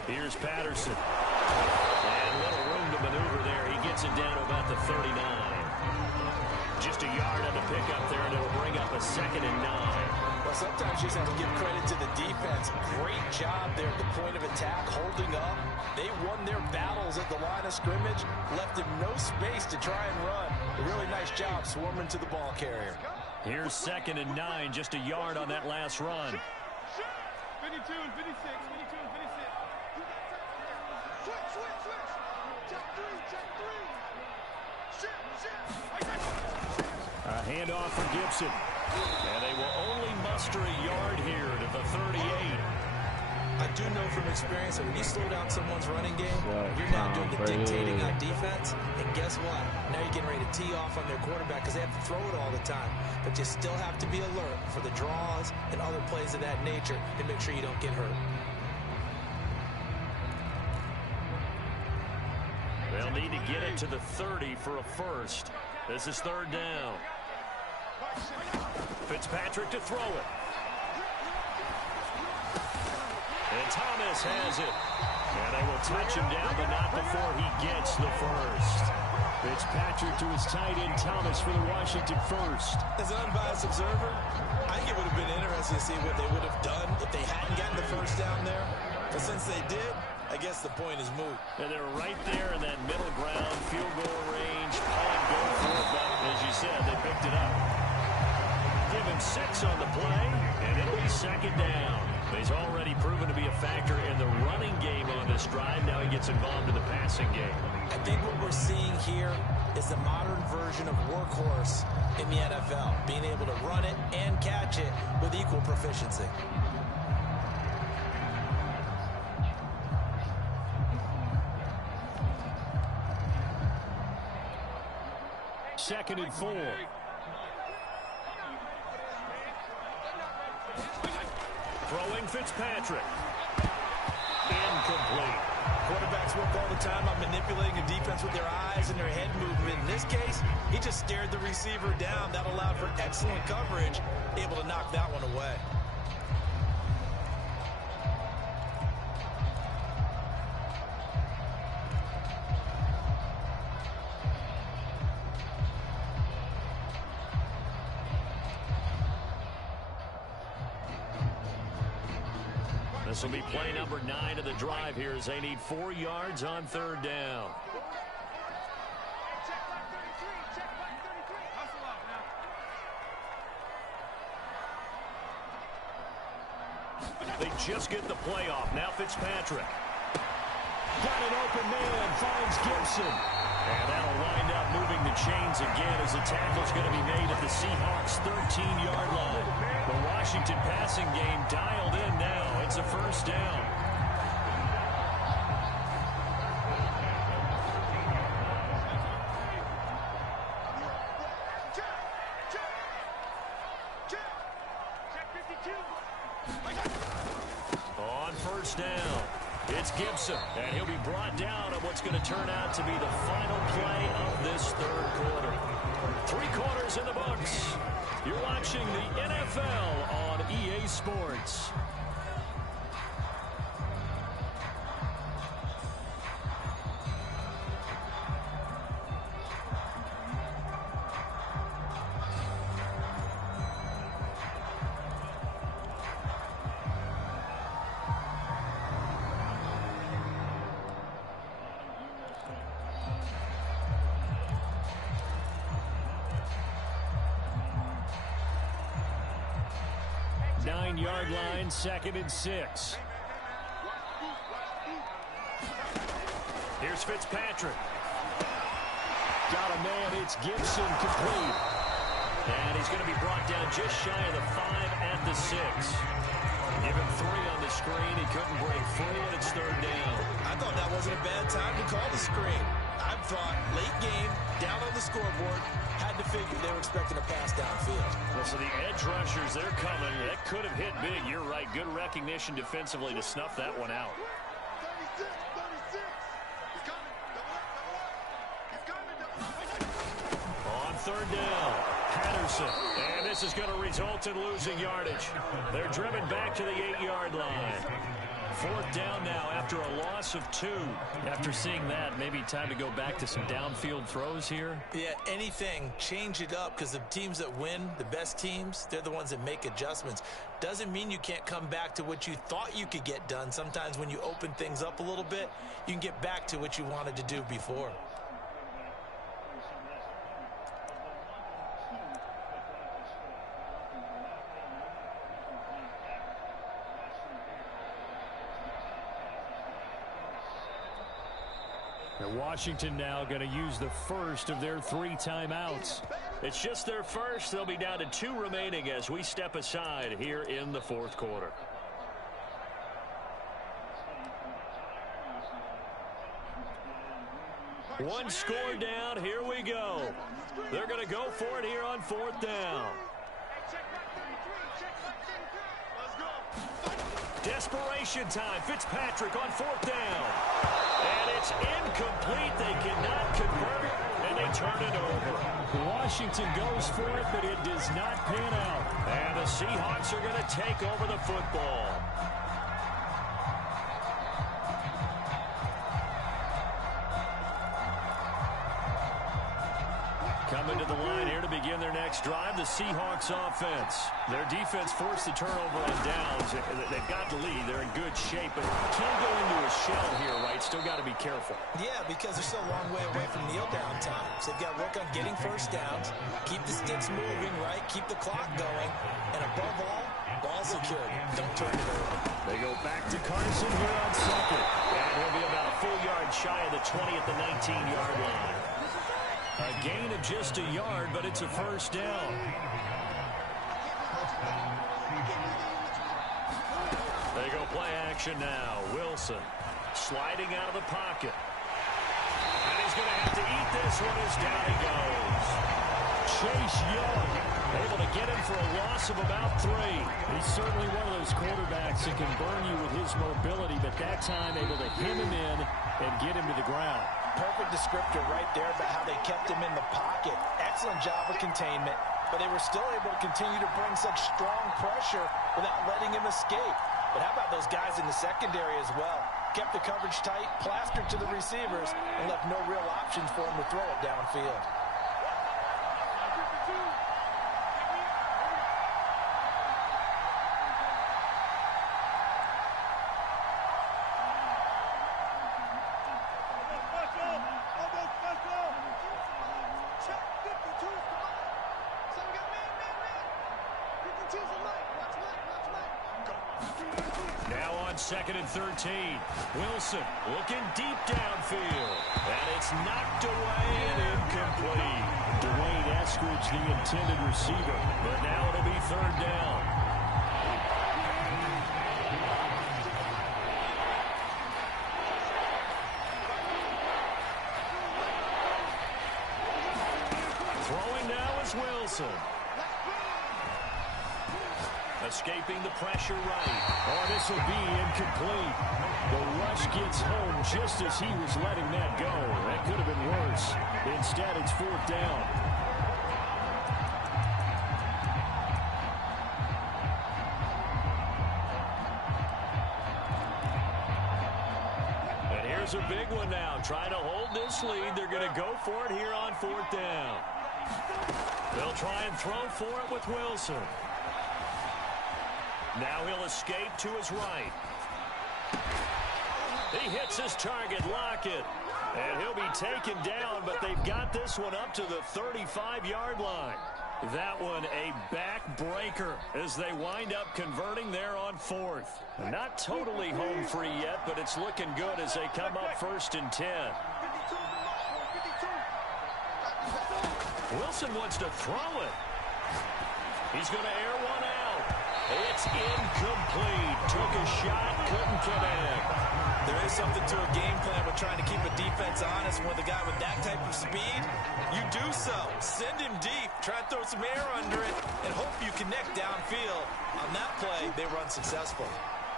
Here's Patterson. And little room to maneuver there. He gets it down to about the 39. Just a yard on the pickup there, and it'll bring up a 2nd and 9. Well, sometimes you just have to give credit to the defense. Great job there at the point of attack, holding up. They won their battles at the line of scrimmage, left him no space to try and run. A really nice job swarming to the ball carrier. Here's 2nd and 9, just a yard on that last run. 52 and 56, 52 and 56. Switch. Check 3. A handoff for Gibson. And they will only muster a yard here to the 38. I do know from experience that when you slow down someone's running game, you're now doing the dictating on defense. And guess what? Now you're getting ready to tee off on their quarterback because they have to throw it all the time. But you still have to be alert for the draws and other plays of that nature and make sure you don't get hurt. They'll need to get it to the 30 for a first. This is 3rd down. Fitzpatrick to throw it. And Thomas has it. And they will touch him down, but not before he gets the first. Fitzpatrick to his tight end Thomas for the Washington first. As an unbiased observer, I think it would have been interesting to see what they would have done if they hadn't gotten the first down there. But since they did, I guess the point is moot. And they're right there in that middle ground, field goal range, and go for it. But as you said, they picked it up. Give him 6 on the play, and it'll be second down. He's already proven to be a factor in the running game on this drive. Now he gets involved in the passing game. I think what we're seeing here is the modern version of workhorse in the NFL, being able to run it and catch it with equal proficiency. Second and 4. Throwing Fitzpatrick. Incomplete. Quarterbacks work all the time on manipulating a defense with their eyes and their head movement. In this case, he just stared the receiver down. That allowed for excellent coverage, able to knock that one away. This will be play number 9 of the drive here as they need 4 yards on third down. Check back 33. Check back 33. Hustle up now. They just get the play off. Now Fitzpatrick. Got an open man. Finds Gibson. And that'll wind up moving the chains again as the tackle's going to be made at the Seahawks' 13-yard line. The Washington passing game dialed in now. It's a first down. Check 52. On first down, it's Gibson, and he'll be brought down on what's going to turn out to be the final play of this third quarter. 3 quarters in the books. You're watching the NFL on EA Sports. Yard line, 2nd and 6. Here's Fitzpatrick. Got a man, it's Gibson, complete. And he's going to be brought down just shy of the 5 at the 6. Give him 3 on the screen. He couldn't break free, and it's third down. I thought that wasn't a bad time to call the screen. I thought late game, down on the scoreboard, had to figure they were expecting a pass downfield. Well, so the edge rushers, they're coming. That could have hit big. You're right. Good recognition defensively to snuff that one out. 36. 36. He's coming. Double up. He's coming. Double up. On third down, Patterson. And this is going to result in losing yardage. They're driven back to the 8-yard line. 4th down now after a loss of 2. After seeing that, maybe time to go back to some downfield throws here. Yeah, anything, change it up, because the teams that win, the best teams, they're the ones that make adjustments. Doesn't mean you can't come back to what you thought you could get done. Sometimes when you open things up a little bit, you can get back to what you wanted to do before. Washington now going to use the first of their 3 timeouts. It's just their first. They'll be down to 2 remaining as we step aside here in the 4th quarter. One score down. Here we go. They're going to go for it here on 4th down. Check back 33. Check back 33. Let's go. Desperation time. Fitzpatrick on 4th down. And it's incomplete. They cannot convert it, and they turn it over. Washington goes for it, but it does not pan out. And the Seahawks are going to take over the football. to the line here to begin their next drive. The Seahawks offense. Their defense forced the turnover on downs. They've got the lead. They're in good shape, but can't go into a shell here, right? Still got to be careful. Yeah, because they're still a long way away from kneel down time. So they've got to work on getting first downs, keep the sticks moving, right? Keep the clock going. And above all, ball security. Don't turn it over. They go back to Carson here on second. And he'll be about a full yard shy of the 20 at the 19-yard line. A gain of just a yard, but it's a first down. They go play action now. Wilson sliding out of the pocket. And he's going to have to eat this one as down he goes. Chase Young able to get him for a loss of about 3. He's certainly one of those quarterbacks that can burn you with his mobility, but that time able to hem him in and get him to the ground. Perfect descriptor right there about how they kept him in the pocket. Excellent job of containment, but they were still able to continue to bring such strong pressure without letting him escape. But how about those guys in the secondary as well? Kept the coverage tight, plastered to the receivers, and left no real options for him to throw it downfield. Second and 13. Wilson looking deep downfield. And it's knocked away and incomplete. Dwayne Eskridge, the intended receiver. But now it'll be third down. Throwing now is Wilson. Escaping the pressure right. Oh, this will be incomplete. The rush gets home just as he was letting that go. That could have been worse. Instead, it's fourth down. And here's a big one now. Trying to hold this lead. They're going to go for it here on fourth down. They'll try and throw for it with Wilson. Now he'll escape to his right. He hits his target, Lockett. And he'll be taken down, but they've got this one up to the 35-yard line. That one a backbreaker as they wind up converting there on fourth. Not totally home free yet, but it's looking good as they come up first and 10. Wilson wants to throw it. He's going to air one out. It's incomplete. Took a shot, couldn't connect. There is something to a game plan with trying to keep a defense honest. With a guy with that type of speed, you do so. Send him deep. Try to throw some air under it and hope you connect downfield. On that play, they run successful.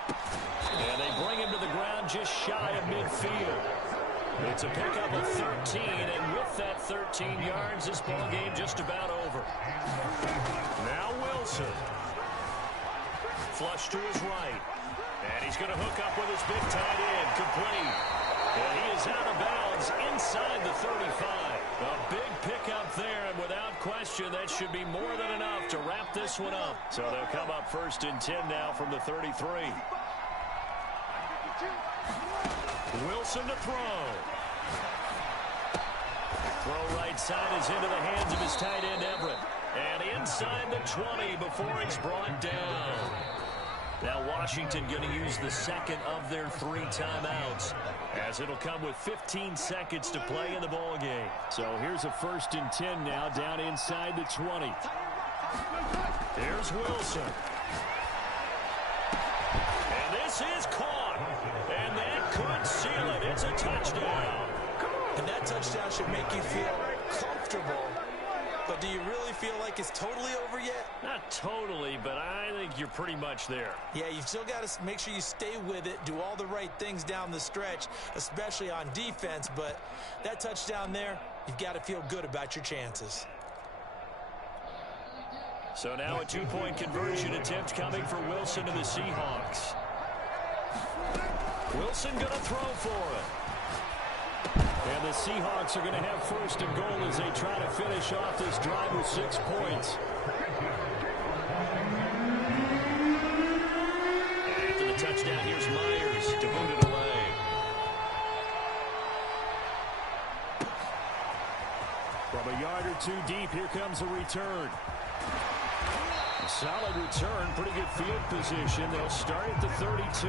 And they bring him to the ground just shy of midfield. It's a pickup of 13, and with that 13 yards, this ball game just about over. Now Wilson. Flush to his right. And he's going to hook up with his big tight end. Complete. And he is out of bounds inside the 35. A big pickup there, and without question, that should be more than enough to wrap this one up. So they'll come up first and 10 now from the 33. Wilson to throw. Throw right side is into the hands of his tight end, Everett. And inside the 20 before it's brought down. Now Washington going to use the second of their 3 timeouts, as it'll come with 15 seconds to play in the ball game. So here's a first and 10 now down inside the 20. Here's Wilson. And this is caught. And that could seal it. It's a touchdown. And that touchdown should make you feel comfortable. But do you really feel like it's totally over yet? Not totally, but I think you're pretty much there. Yeah, you've still got to make sure you stay with it, do all the right things down the stretch, especially on defense. But that touchdown there, you've got to feel good about your chances. So now a 2-point conversion attempt coming for Wilson and the Seahawks. Wilson going to throw for it. And the Seahawks are going to have first and goal as they try to finish off this drive with 6 points. And after the touchdown, here's Myers to boot it away. From a yard or two deep, here comes a return. A solid return, pretty good field position. They'll start at the 32.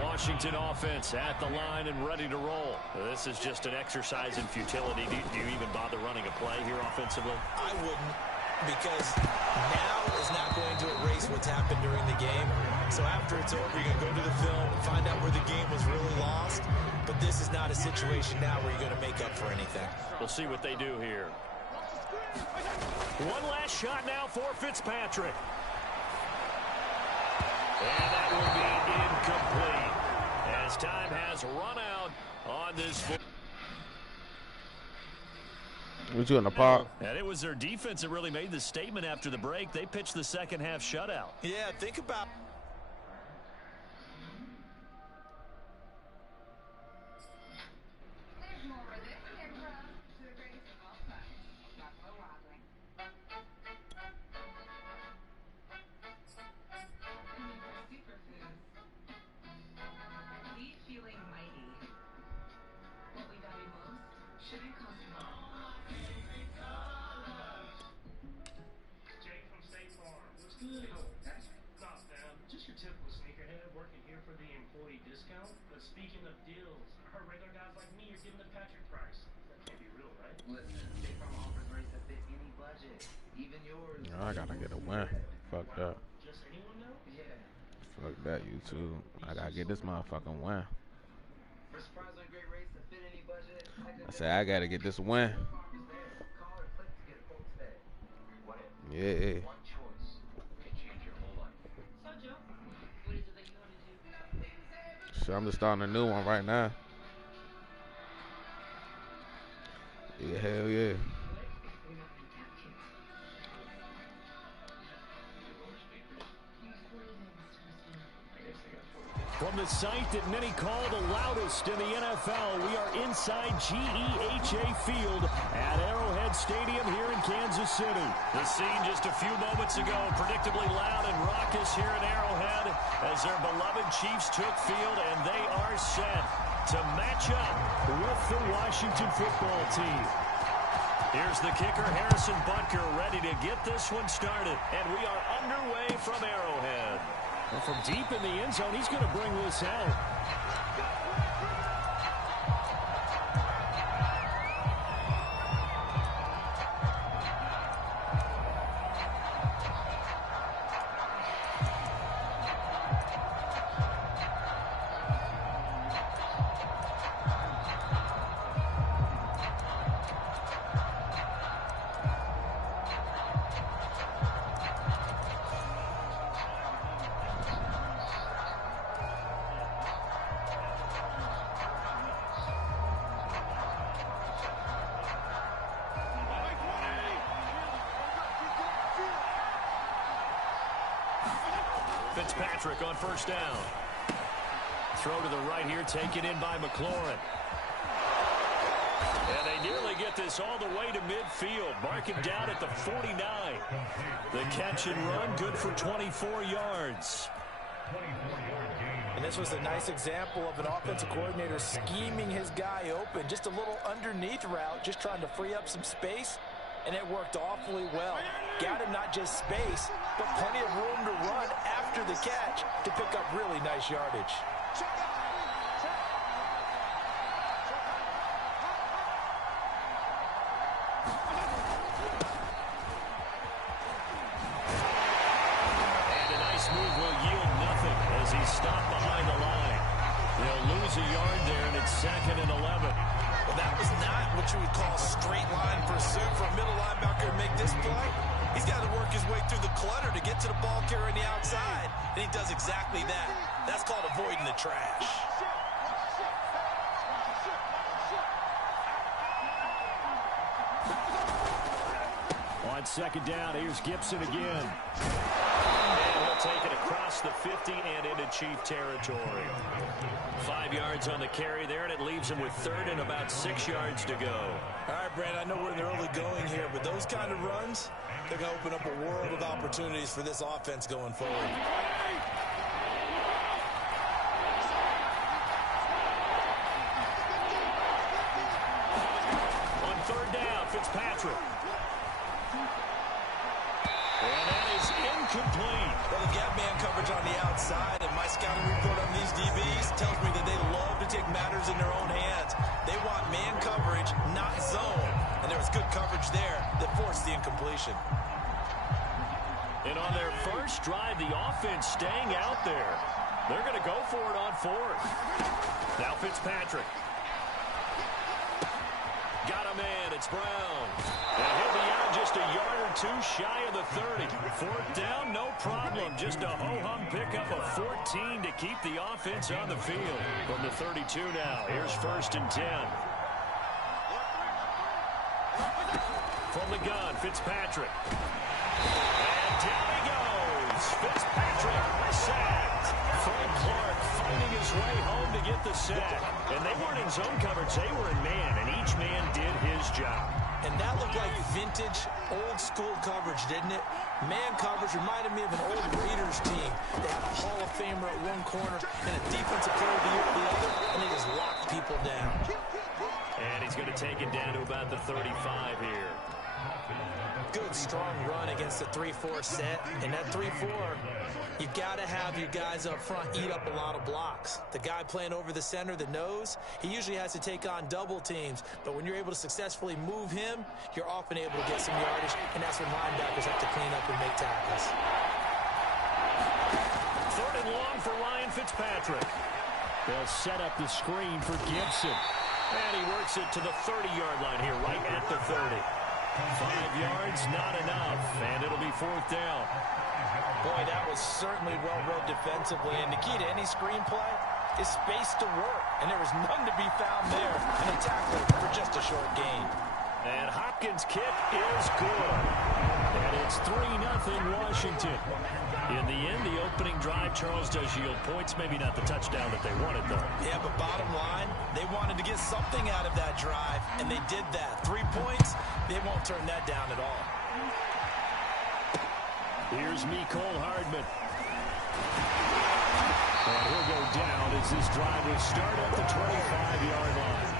Washington offense at the line and ready to roll. This is just an exercise in futility. Do you even bother running a play here offensively? I wouldn't, because now is not going to erase what's happened during the game. So after it's over, you're going to go to the film, find out where the game was really lost. But this is not a situation now where you're going to make up for anything. We'll see what they do here. One last shot now for Fitzpatrick. And that will be incomplete as time has run out on this. What you in the park? And it was their defense that really made the statement after the break. They pitched the second half shutout. Yeah, think about. I gotta get a win. Fuck that. Fuck that, YouTube. I gotta get this motherfucking win. I said I gotta get this win. Yeah. So I'm just starting a new one right now. Yeah, hell yeah. From the site that many call the loudest in the NFL, we are inside GEHA Field at Arrowhead Stadium here in Kansas City. The scene just a few moments ago, predictably loud and raucous here at Arrowhead as their beloved Chiefs took field, and they are set to match up with the Washington football team. Here's the kicker, Harrison Butker, ready to get this one started, and we are underway from Arrowhead. And from deep in the end zone, he's going to bring this out. Fitzpatrick on first down. Throw to the right here, taken in by McLaurin. And they nearly get this all the way to midfield. Mark him down at the 49. The catch and run, good for 24 yards. And this was a nice example of an offensive coordinator scheming his guy open. Just a little underneath route, just trying to free up some space. And it worked awfully well. Got him not just space, but plenty of room to run after the catch to pick up really nice yardage. And a nice move will yield nothing as he's stopped behind the line. They'll lose a yard there, and it's 2nd and 11. Well, that was not what you would call straight line pursuit for a middle linebacker to make this play. He's got to work his way through the clutter to get to the ball carrier on the outside, and he does exactly that. That's called avoiding the trash. On On second down, here's Gibson again. And he'll take it across the 50 and into Chief territory. 5 yards on the carry there, and it leaves him with third and about 6 yards to go. All right, Brad, I know we're in the early going here, but those kind of runs, they're going to open up a world of opportunities for this offense going forward. On third down, Fitzpatrick. And that is incomplete. Well, they've got man coverage on the outside, and my scouting report on these DBs tells me that they love to take matters in their own hands. They want man coverage, not zone. And there was good coverage there that forced the incompletion. And on their first drive, the offense staying out there. They're going to go for it on fourth. Now Fitzpatrick. Got a man. It's Brown. And he'll be out just a yard or two shy of the 30. Fourth down, no problem. Just a ho-hum pickup of 14 to keep the offense on the field. From the 32 now, here's first and 10. From the gun, Fitzpatrick. And down he goes. Fitzpatrick sacked. Frank Clark finding his way home to get the sack. And they weren't in zone coverage. They were in man, and each man did his job. And that looked like vintage, old-school coverage, didn't it? Man coverage reminded me of an old Raiders team. They had a Hall of Famer at one corner and a defensive player of the year at the other, and they just locked people down. And he's going to take it down to about the 35 here. Good, strong run against the 3-4 set. And that 3-4, you've got to have your guys up front eat up a lot of blocks. The guy playing over the center, the nose, he usually has to take on double teams. But when you're able to successfully move him, you're often able to get some yardage, and that's when linebackers have to clean up and make tackles. Third and long for Ryan Fitzpatrick. They'll set up the screen for Gibson. And he works it to the 30-yard line here, right at the 30. 5 yards, not enough, and it'll be fourth down. Boy, that was certainly well read defensively, and the key to any screenplay is space to work, and there was none to be found there, and a tackle for just a short gain. And Hopkins' kick is good. And it's 3-0 Washington. In the end, the opening drive, Charles, does yield points. Maybe not the touchdown that they wanted, though. Yeah, but bottom line, they wanted to get something out of that drive, and they did that. 3 points, they won't turn that down at all. Here's Mecole Hardman. And he'll go down as this drive will start at the 25-yard line.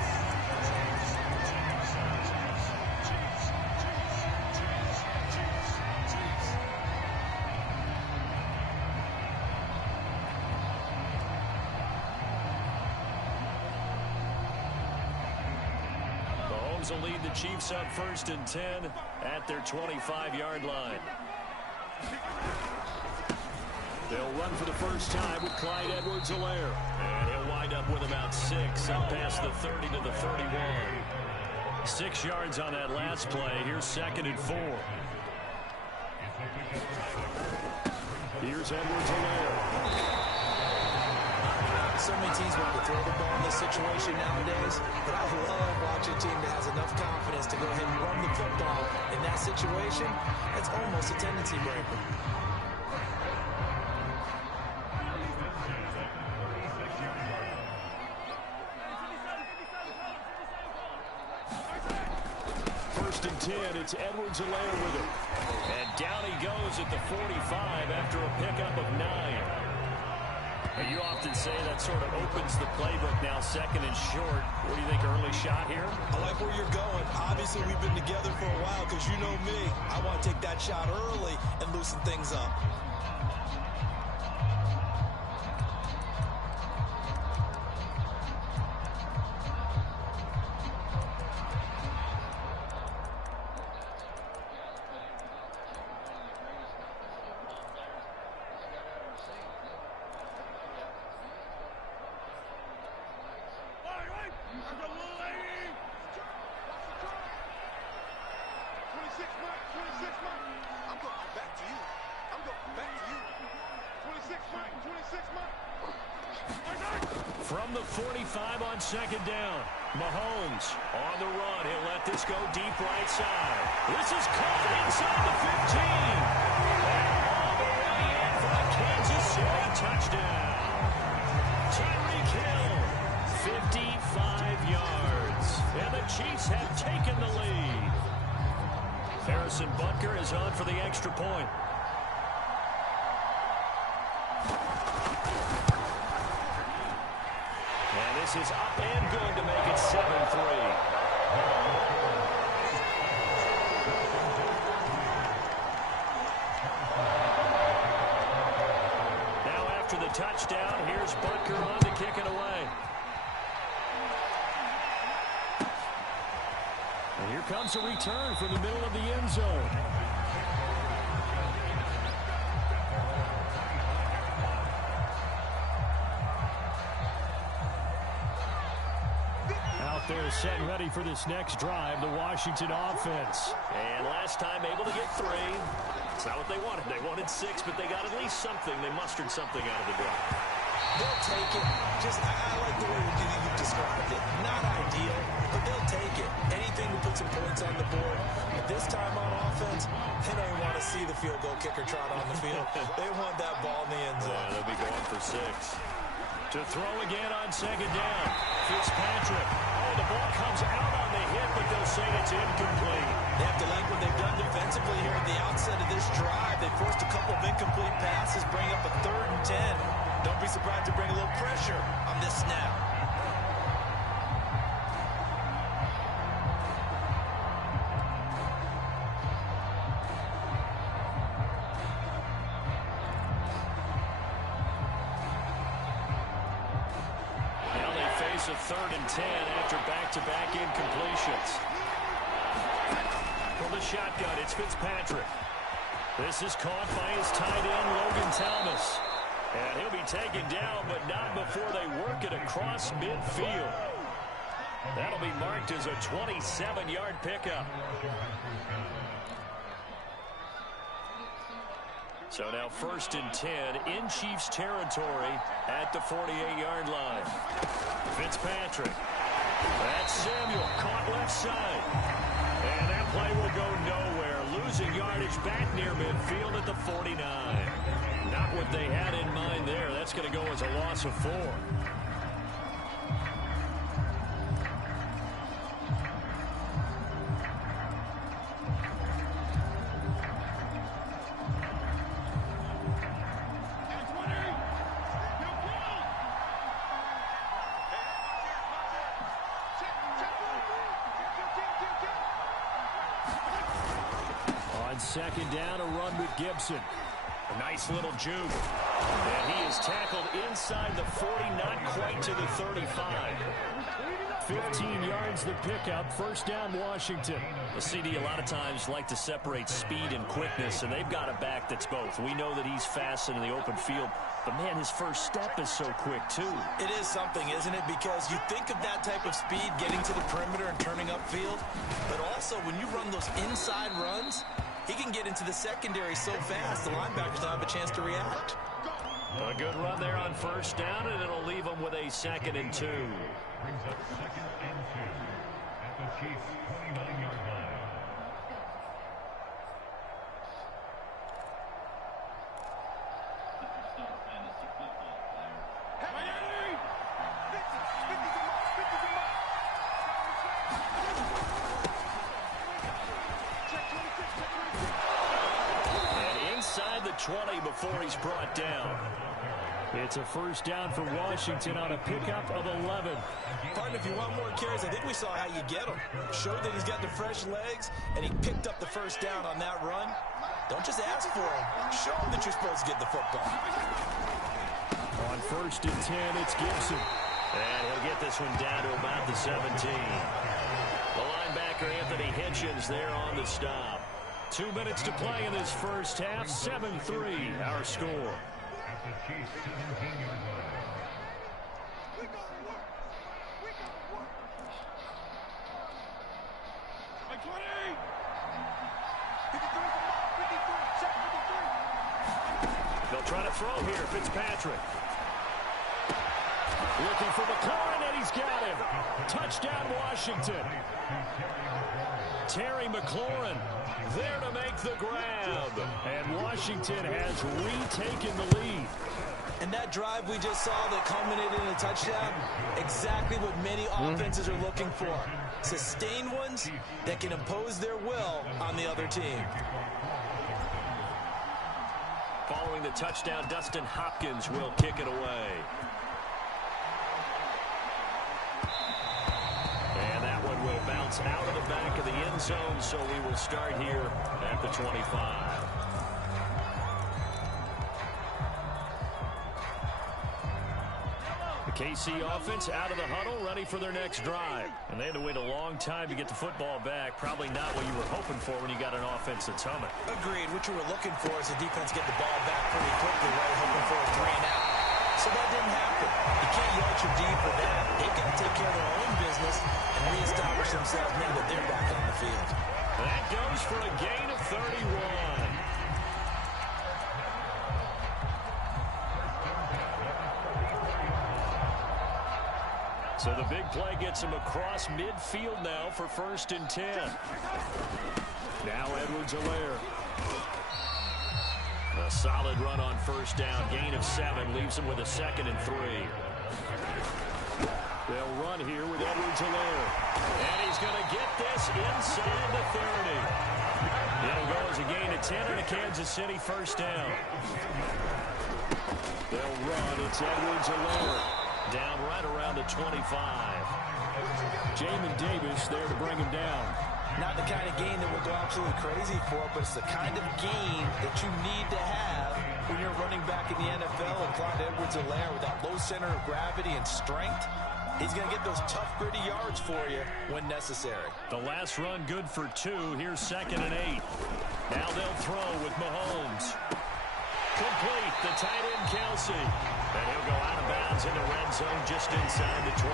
Will lead the Chiefs up first and 10 at their 25-yard line. They'll run for the first time with Clyde Edwards-Helaire. And he'll wind up with about 6 and pass the 30 to the 31. 6 yards on that last play. Here's second and 4. Here's Edwards-Helaire. So many teams want to throw the ball in this situation nowadays, but I love watching a team that has enough confidence to go ahead and run the football in that situation. That's almost a tendency breaker. First and 10, it's Edwards-Helaire with it. And down he goes at the 45 after a pickup of 9. And you often say that sort of opens the playbook now, second and short. What do you think, early shot here? I like where you're going. Obviously, we've been together for a while because you know me. I want to take that shot early and loosen things up. From the 45 on second down, Mahomes on the run. He'll let let this go deep right side. This is caught inside the 15. And all the way in for a Kansas City touchdown. Tyreek Hill, 55 yards. And the Chiefs have taken the lead. Harrison Butker is on for the extra point. And this is up and good to make it 7-3. Now after the touchdown, here's Butker on to kick it away. And here comes a return from the middle of the end zone. Out there set and ready for this next drive, the Washington offense. And last time able to get 3. It's not what they wanted. They wanted 6, but they got at least something. They mustered something out of the drive. They'll take it. I like the way you described it. Not ideal, but they'll take it. Anything to put some points on the board. But this time on offense, they don't want to see the field goal kicker trot on the field. They want that ball in the end zone. They'll be going for 6. To throw again on second down. Fitzpatrick. Oh, the ball comes out on the hit, but they'll say it's incomplete. They have to like what they've done defensively here at the outset of this drive. They forced a couple of incomplete passes, bring up a 3rd and 10. Don't be surprised to bring a little pressure on this snap. Now they face a 3rd and 10 after back-to-back incompletions. From the shotgun, it's Fitzpatrick. This is caught by his tight end, Logan Thomas. And he'll be taken down, but not before they work it across midfield. That'll be marked as a 27-yard pickup. So now 1st and 10 in Chiefs territory at the 48-yard line. Fitzpatrick. That's Samuel, caught left side. And that play will go nowhere. Losing yardage back near midfield at the 49. Not what they had in mind there. That's going to go as a loss of 4. On second down, a run with Gibson. A nice little juke. And he is tackled inside the 40, not quite to the 35. 15 yards the pickup. 1st down, Washington. The CD a lot of times like to separate speed and quickness, and they've got a back that's both. We know that he's fast in the open field, but, man, his first step is so quick, too. It is something, isn't it? Because you think of that type of speed getting to the perimeter and turning upfield, but also when you run those inside runs, he can get into the secondary so fast the linebackers don't have a chance to react. A good run there on 1st down, and it'll leave them with a 2nd and 2. Brings up 2nd and 2 at the Chiefs' 29-yard line. And inside the 20 before he's brought down. It's a 1st down for Washington on a pickup of 11. Partner, if you want more carries, I think we saw how you get them. Showed that he's got the fresh legs, and he picked up the 1st down on that run. Don't just ask for him. Show him that you're supposed to get the football. On 1st and 10, it's Gibson. And he'll get this one down to about the 17. The linebacker, Anthony Hitchens, there on the stop. 2 minutes to play in this first half. 7-3, our score. At the Chiefs' 17-yard line. They'll try to throw here. Fitzpatrick. Looking for McLaurin, and he's got him. Touchdown, Washington. Terry McLaurin there to make the grab. And Washington has retaken the lead. And that drive we just saw that culminated in a touchdown, exactly what many offenses are looking for. Sustained ones that can impose their will on the other team. Following the touchdown, Dustin Hopkins will kick it away. And that one will bounce out of the back of the end zone, so we will start here at the 25. The KC offense out of the huddle, ready for their next drive. And they had to wait a long time to get the football back. Probably not what you were hoping for when you got an offense that's humming. Agreed. What you were looking for is the defense get the ball back pretty quickly, right? Hoping for a 3-and-out. So that didn't happen. You can't yard your D for that. They've got to take care of their own business and reestablish themselves now that they're back on the field. That goes for a gain of 31. So the big play gets him across midfield now for 1st and 10. Now Edwards-Helaire. A solid run on 1st down. Gain of 7 leaves him with a 2nd and 3. They'll run here with Edwards-Helaire. And he's going to get this inside the 30. It'll go as a gain of 10 and a Kansas City 1st down. They'll run. It's Edwards-Helaire. Down right around the 25. Jamin Davis there to bring him down. Not the kind of gain that we'll go absolutely crazy for, but it's the kind of gain that you need to have when you're running back in the NFL. And Clyde Edwards-Helaire with that low center of gravity and strength, he's going to get those tough, gritty yards for you when necessary. The last run good for 2. Here's 2nd and 8. Now they'll throw with Mahomes. Complete, the tight end Kelsey. And he'll go out of bounds in the red zone just inside the 20.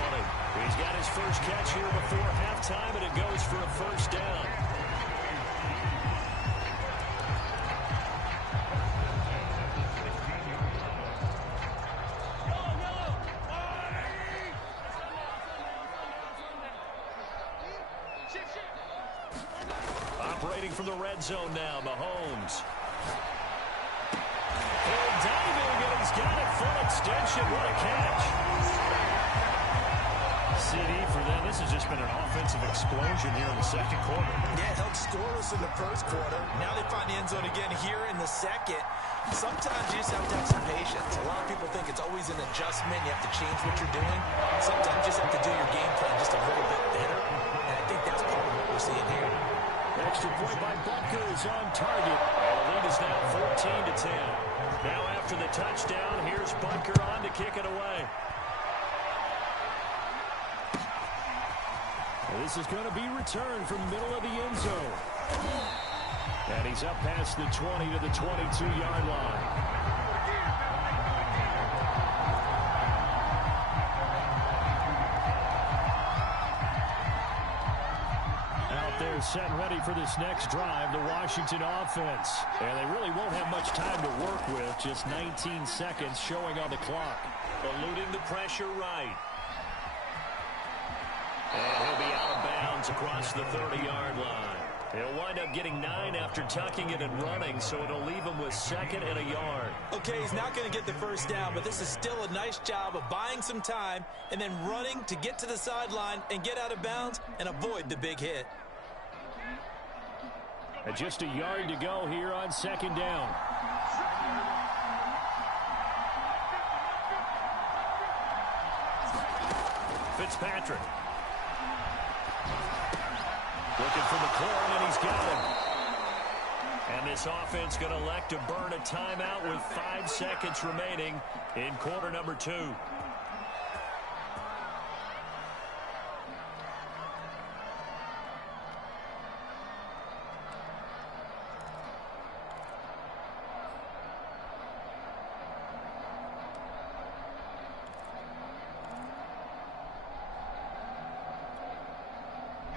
He's got his first catch here before halftime, and it goes for a 1st down. Operating from the red zone now, Mahomes. Diving, and he's got it full extension. What a catch. CD for them. This has just been an offensive explosion here in the 2nd quarter. Yeah, it helped scoreless in the 1st quarter. Now they find the end zone again here in the 2nd. Sometimes you just have to have some patience. A lot of people think it's always an adjustment. You have to change what you're doing. Sometimes you just have to do your game plan just a little bit better. And I think that's part of what we're seeing here. Extra point by Butker is on target. And the lead is now 14-10. Now after the touchdown, here's Butker on to kick it away. This is going to be returned from the middle of the end zone. And he's up past the 20 to the 22-yard line. They're set and ready for this next drive, the Washington offense. And they really won't have much time to work with, just 19 seconds showing on the clock. Eluding the pressure right. And he'll be out of bounds across the 30-yard line. He'll wind up getting 9 after tucking it and running, so it'll leave him with 2nd and a yard. Okay, he's not going to get the 1st down, but this is still a nice job of buying some time and then running to get to the sideline and get out of bounds and avoid the big hit. And just a yard to go here on 2nd down. Fitzpatrick. Looking for McLaurin, and he's got him. And this offense going to elect to burn a timeout with 5 seconds remaining in quarter number 2.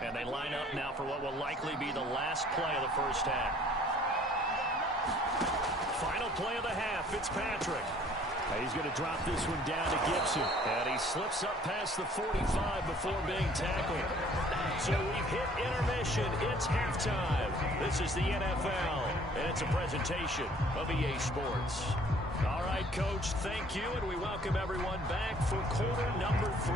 And they line up now for what will likely be the last play of the 1st half. Final play of the half, Fitzpatrick. He's going to drop this one down to Gibson. And he slips up past the 45 before being tackled. So we've hit intermission. It's halftime. This is the NFL, and it's a presentation of EA Sports. All right, Coach, thank you, and we welcome everyone back for quarter number 3.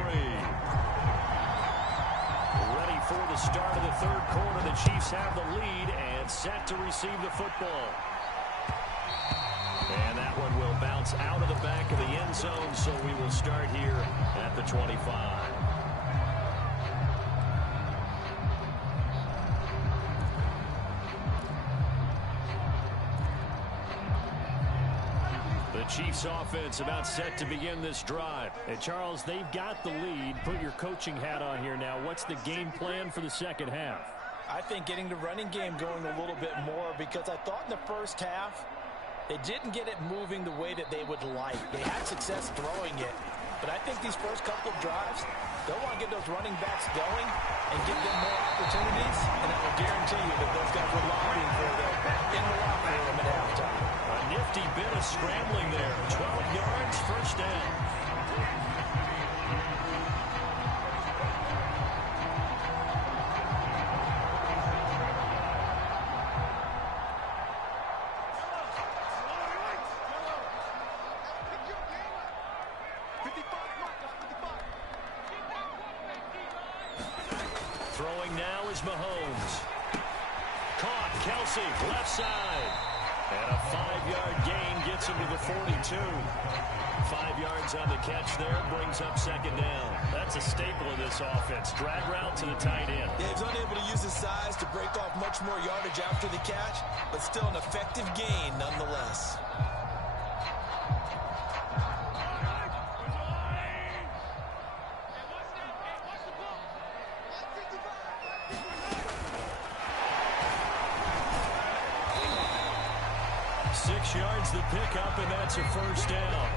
Ready for the start of the third quarter. The Chiefs have the lead and set to receive the football. And that one will bounce out of the back of the end zone, so we will start here at the 25. The Chiefs offense about set to begin this drive. And Charles, they've got the lead. Put your coaching hat on here now. What's the game plan for the second half? I think getting the running game going a little bit more, because I thought in the first half they didn't get it moving the way that they would like. They had success throwing it, but I think these first couple of drives, they'll want to get those running backs going and give them more opportunities, and I will guarantee you that those guys were lobbying for them in the locker room at halftime. A nifty bit of scrambling there. 12 yards, first down. Throwing now is Mahomes. Caught, Kelsey, left side. And a 5-yard gain gets him to the 42. 5 yards on the catch there, brings up second down. That's a staple of this offense. Drag route to the tight end. Yeah, he's unable to use his size to break off much more yardage after the catch, but still an effective gain nonetheless. The pickup, and that's a first down.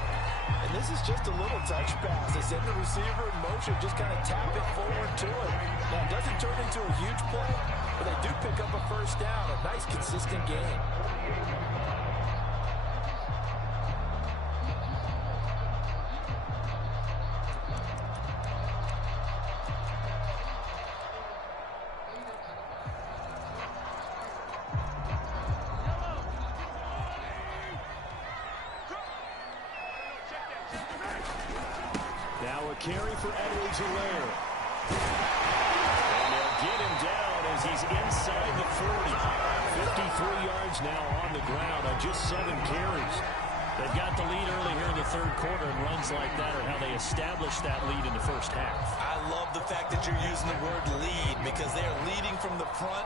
And this is just a little touch pass. They send the receiver in motion, just kind of tap it forward to him. Now, it doesn't turn into a huge play, but they do pick up a first down. A nice, consistent gain. Carry for Edwards-Helaire. And they'll get him down as he's inside the 40. 53 yards now on the ground on just 7 carries. They've got the lead early here in the third quarter, and runs like that are how they established that lead in the first half. I love the fact that you're using the word lead, because they are leading from the front,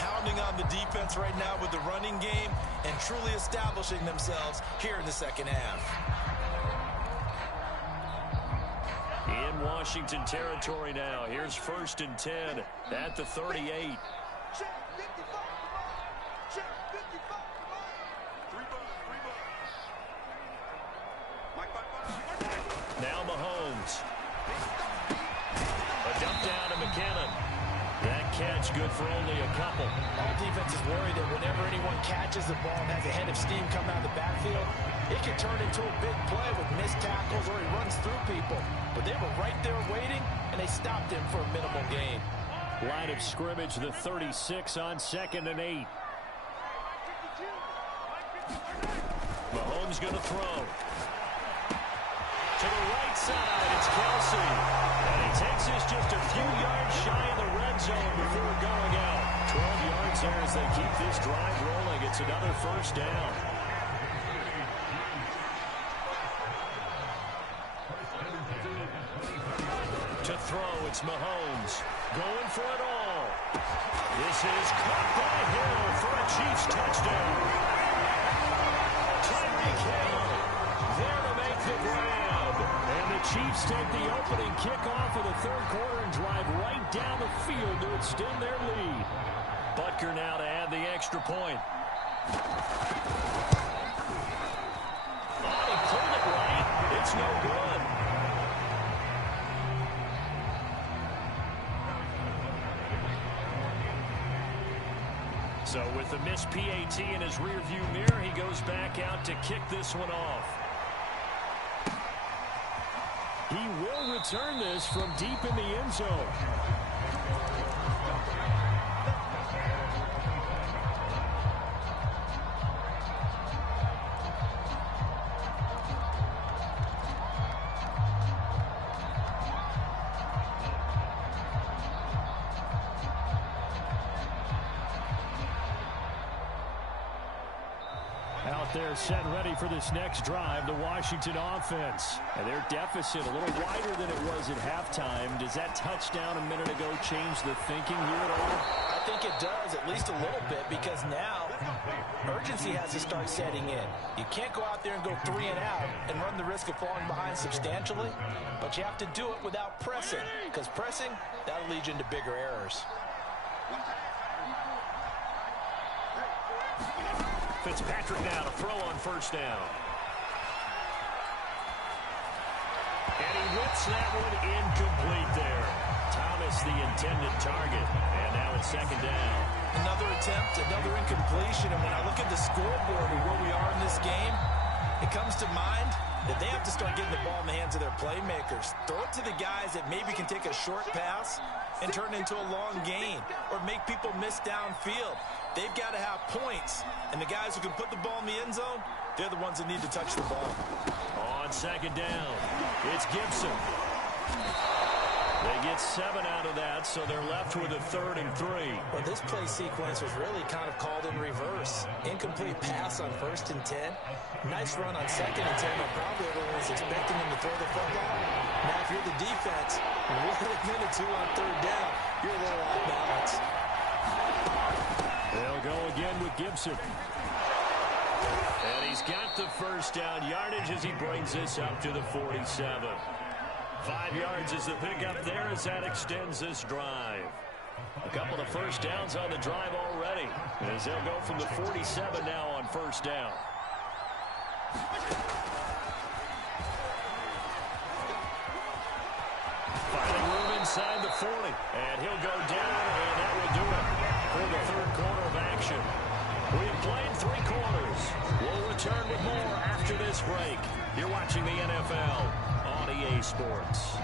pounding on the defense right now with the running game, and truly establishing themselves here in the second half. In Washington territory now. Here's 1st and 10 at the 38. Now Mahomes. A dump down to McKinnon. That catch good for only a couple. All defense is worried that whenever anyone catches the ball and has a head of steam come out of the backfield, it can turn into a big play with missed tackles or he runs through people. But they were right there waiting, and they stopped him for a minimal gain. Line of scrimmage, the 36 on 2nd and 8. Mahomes going to throw. To the right side, it's Kelsey. And he takes this just a few yards shy of the red zone before going out. 12 yards there as they keep this drive rolling. It's another first down. To throw, it's Mahomes. Going for it all. This is caught by Hill for a Chiefs touchdown. Tyreek Hill there to make the grab. And the Chiefs take the opening kickoff of the third quarter and drive right down the field to extend their lead. Butker now to add the extra point. Oh, he pulled it right. It's no good. So with the missed PAT in his rearview mirror, he goes back out to kick this one off. He will return this from deep in the end zone. Out there set ready for this next drive, the Washington offense. And their deficit a little wider than it was at halftime. Does that touchdown a minute ago change the thinking here at all? I think it does, at least a little bit, because now urgency has to start setting in. You can't go out there and go 3 and out and run the risk of falling behind substantially, but you have to do it without pressing, because pressing, that'll lead you into bigger errors. Fitzpatrick now to throw on first down. And he whips that one incomplete there. Thomas the intended target. And now it's second down. Another attempt, another incompletion. And when I look at the scoreboard and where we are in this game, it comes to mind that they have to start getting the ball in the hands of their playmakers. Throw it to the guys that maybe can take a short pass and turn it into a long gain or make people miss downfield. They've got to have points, and the guys who can put the ball in the end zone, they're the ones that need to touch the ball. On second down, it's Gibson. They get 7 out of that, so they're left with a 3rd and 3. Well, this play sequence was really kind of called in reverse. Incomplete pass on 1st and 10. Nice run on 2nd and 10, but probably everyone was expecting him to throw the football. Now, if you're the defense, 1 minute 2 on 3rd down, you're a little off balance. They'll go again with Gibson. And he's got the first down yardage as he brings this up to the 47. 5 yards is the pickup there as that extends this drive. A couple of first downs on the drive already, as they'll go from the 47 now on first down. Finding room inside the 40, and he'll go down, and that will do it for the 3rd quarter of action. We've played 3 quarters. We'll return with more after this break. You're watching the NFL on EA Sports.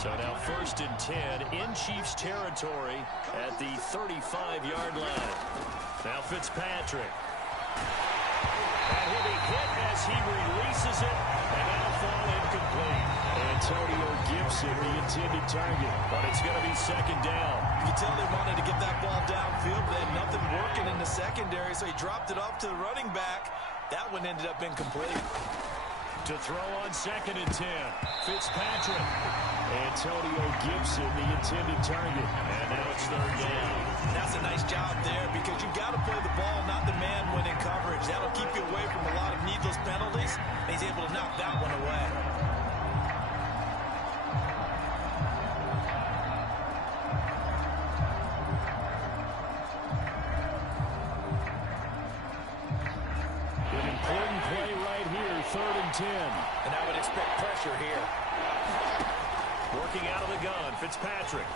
So now 1st and 10 in Chiefs territory at the 35-yard line. Now Fitzpatrick. And he'll be hit as he releases it, and that'll fall incomplete. Antonio Gibson, the intended target, but it's going to be 2nd down. You can tell they wanted to get that ball downfield, but they had nothing working in the secondary, so he dropped it off to the running back. That one ended up incomplete. To throw on 2nd and 10, Fitzpatrick. Antonio Gibson, the intended target, and now it's 3rd down. That's a nice job there because you've got to play the ball, not the man when in coverage. That'll keep you away from a lot of needless penalties, and he's able to knock that one away. An important play right here, 3rd and 10. And I would expect pressure here. Working out of the gun, Fitzpatrick.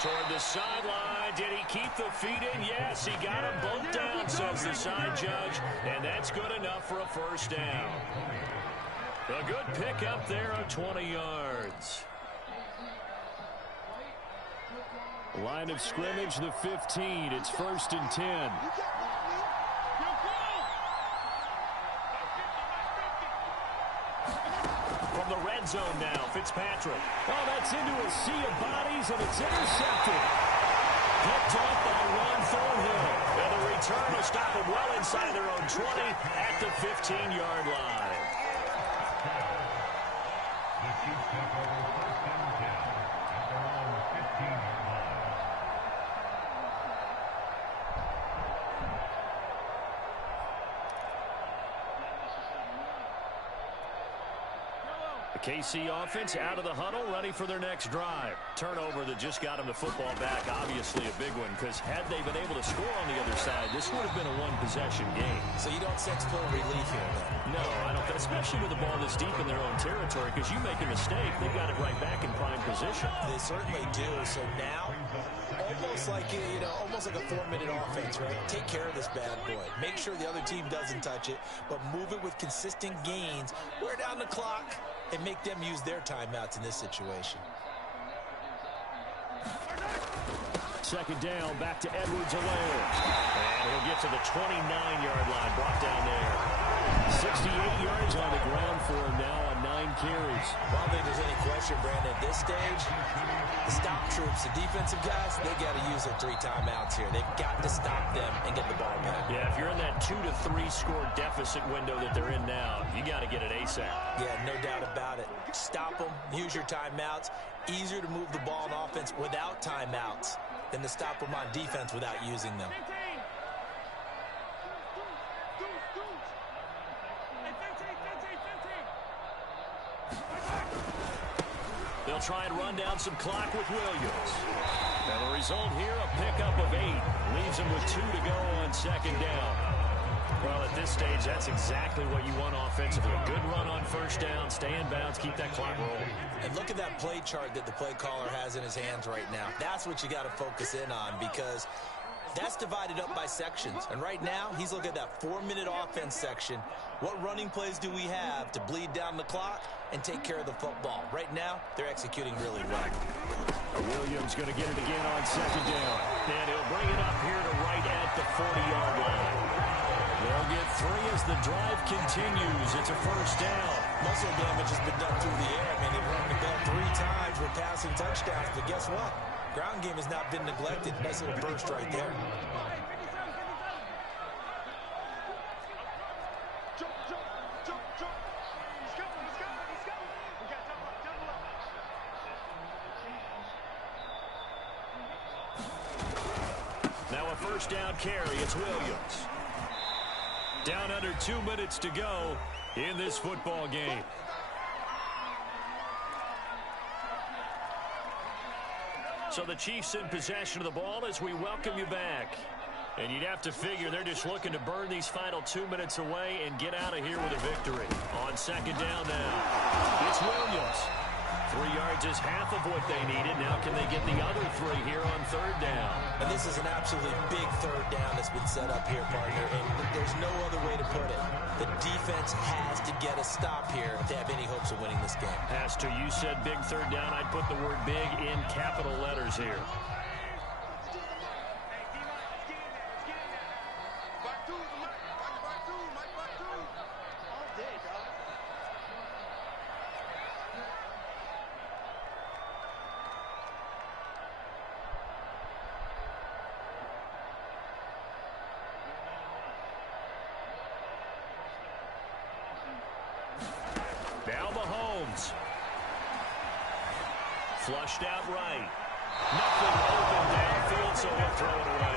Toward the sideline. Did he keep the feet in? Yes, he got them both down, says the side judge. And that's good enough for a 1st down. A good pickup there of 20 yards. Line of scrimmage, the 15. It's 1st and 10. From the red zone now, Fitzpatrick. Oh, that's into a sea of bodies, and it's intercepted. Picked off by Ron Thornhill. And the return will stop him well inside their own 20 at the 15-yard line. The KC offense out of the huddle, ready for their next drive. Turnover that just got them the football back, obviously a big one, because had they been able to score on the other side, this would have been a one-possession game. So you don't sense full relief here, though? No, I don't, especially with the ball this deep in their own territory, because you make a mistake, they've got it right back in prime position. They certainly do. So now, almost like a 4-minute offense, right? Take care of this bad boy. Make sure the other team doesn't touch it, but move it with consistent gains. Wear down the clock and make them use their timeouts in this situation. Second down, back to Edwards-Helaire. And he'll get to the 29-yard line, brought down there. 68 yards on the ground for him now on 9 carries. Well, I don't think there's any question, Brandon, at this stage, the stop troops, the defensive guys, they got to use their 3 timeouts here. They've got to stop them and get the ball back. Yeah, if you're in that 2 to 3 score deficit window that they're in now, you got to get it ASAP. Yeah, no doubt about it. Stop them, use your timeouts. Easier to move the ball on offense without timeouts than to stop them on defense without using them. They'll try and run down some clock with Williams. And the result here, a pickup of 8. Leaves him with 2 to go on second down. Well, at this stage, that's exactly what you want offensively. Good run on first down, stay in bounds, keep that clock rolling. And look at that play chart that the play caller has in his hands right now. That's what you got to focus in on, because that's divided up by sections. And right now, he's looking at that 4-minute offense section. What running plays do we have to bleed down the clock and take care of the football? Right now, they're executing really well. Williams going to get it again on second down. And he'll bring it up here to right at the 40-yard line. They'll get 3 as the drive continues. It's a first down. Muscle damage has been done through the air. I mean, they've run the ball 3 times with passing touchdowns. But guess what? Ground game has not been neglected. Nice little burst right there. Now a first down carry. It's Williams. Down under 2 minutes to go in this football game. So the Chiefs in possession of the ball as we welcome you back. And you'd have to figure they're just looking to burn these final 2 minutes away and get out of here with a victory. On second down now, it's Williams. 3 yards is half of what they needed. Now can they get the other 3 here on third down? And this is an absolutely big third down that's been set up here, partner. And there's no other way to put it. The defense has to get a stop here if they have any hopes of winning this game. Has to. You said big third down. I'd put the word big in capital letters here. Flushed out right. Nothing open downfield, so he'll throw it away.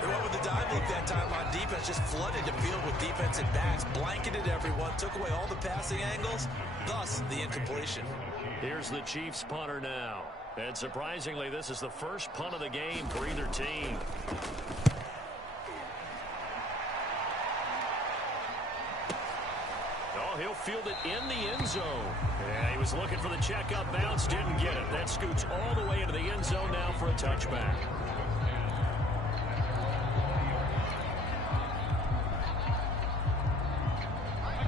They went with the dive look that time on defense, just flooded the field with defensive backs, blanketed everyone, took away all the passing angles, thus the incompletion. Here's the Chiefs punter now. And surprisingly, this is the first punt of the game for either team. He'll field it in the end zone. Yeah, he was looking for the check up bounce, didn't get it. That scoots all the way into the end zone now for a touchback.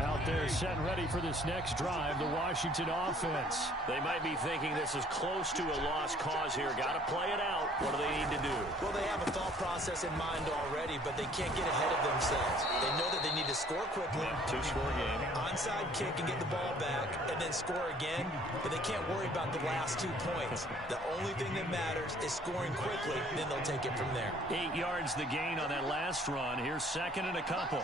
Out there set and ready for this next drive, the Washington offense. They might be thinking this is close to a lost cause here. Got to play it out. What do they need to do? Well, they have a thought process in mind already, but they can't get ahead of themselves. They know that they need to score quickly. 2-score game. Onside kick and get the ball back and then score again, but they can't worry about the last 2 points. The only thing that matters is scoring quickly, then they'll take it from there. 8 yards the gain on that last run. Here's second and a couple.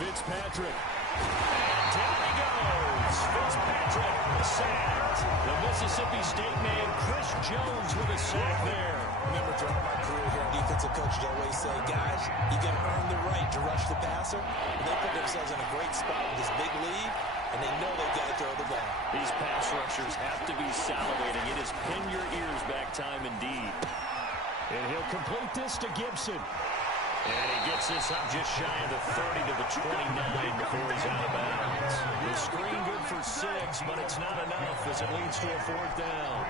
Fitzpatrick. And down he goes. Fitzpatrick sacked. The Mississippi State man, Chris Jones, with a sack there. Remember, throughout my career here, defensive coaches always say, guys, you got to earn the right to rush the passer. And they put themselves in a great spot with this big lead. and they know they've got to throw the ball. These pass rushers have to be salivating. It is pin your ears back time indeed. And he'll complete this to Gibson. And he gets this up just shy of the 30 to the 29 before he's out of bounds. The screen good for 6, but it's not enough as it leads to a 4th down.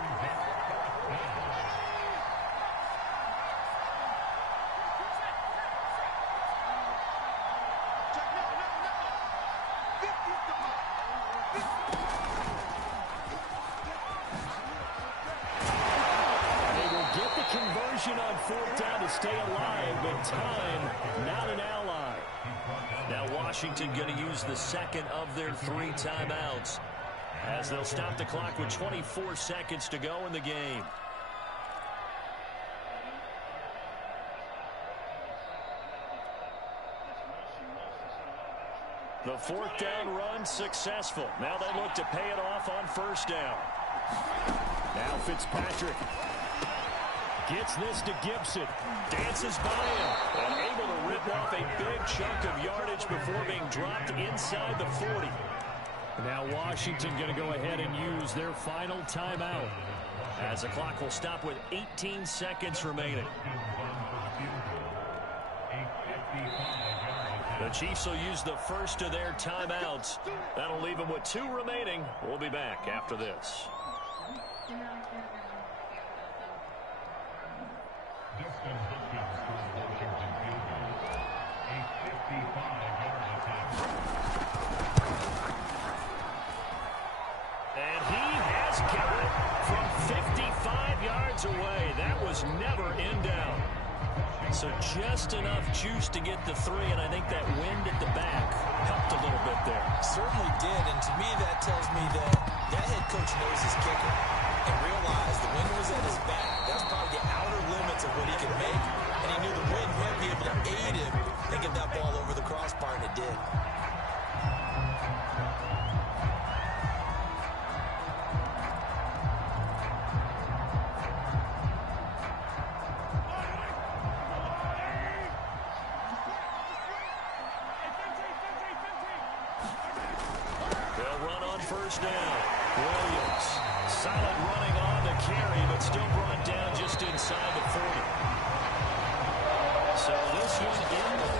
On 4th down to stay alive, but time not an ally. Now Washington going to use the second of their 3 timeouts as they'll stop the clock with 24 seconds to go in the game. The 4th down run successful. Now they look to pay it off on 1st down. Now Fitzpatrick gets this to Gibson. Dances by him. And able to rip off a big chunk of yardage before being dropped inside the 40. Now Washington going to go ahead and use their final timeout as the clock will stop with 18 seconds remaining. The Chiefs will use the first of their timeouts. That'll leave them with 2 remaining. We'll be back after this. And he has got it from 55 yards away. That was never in down. So just enough juice to get the 3, and I think that wind at the back helped a little bit there. Certainly did, and to me that tells me that head coach knows his kicker and realized the wind was at his back. That's probably the outer limits of what he could make, and he knew the wind might be able to aid him and get that ball over the crossbar, and it did. They'll run on 1st down. Williams, solid running on the carry, but still brought down just inside the 40. So this one in the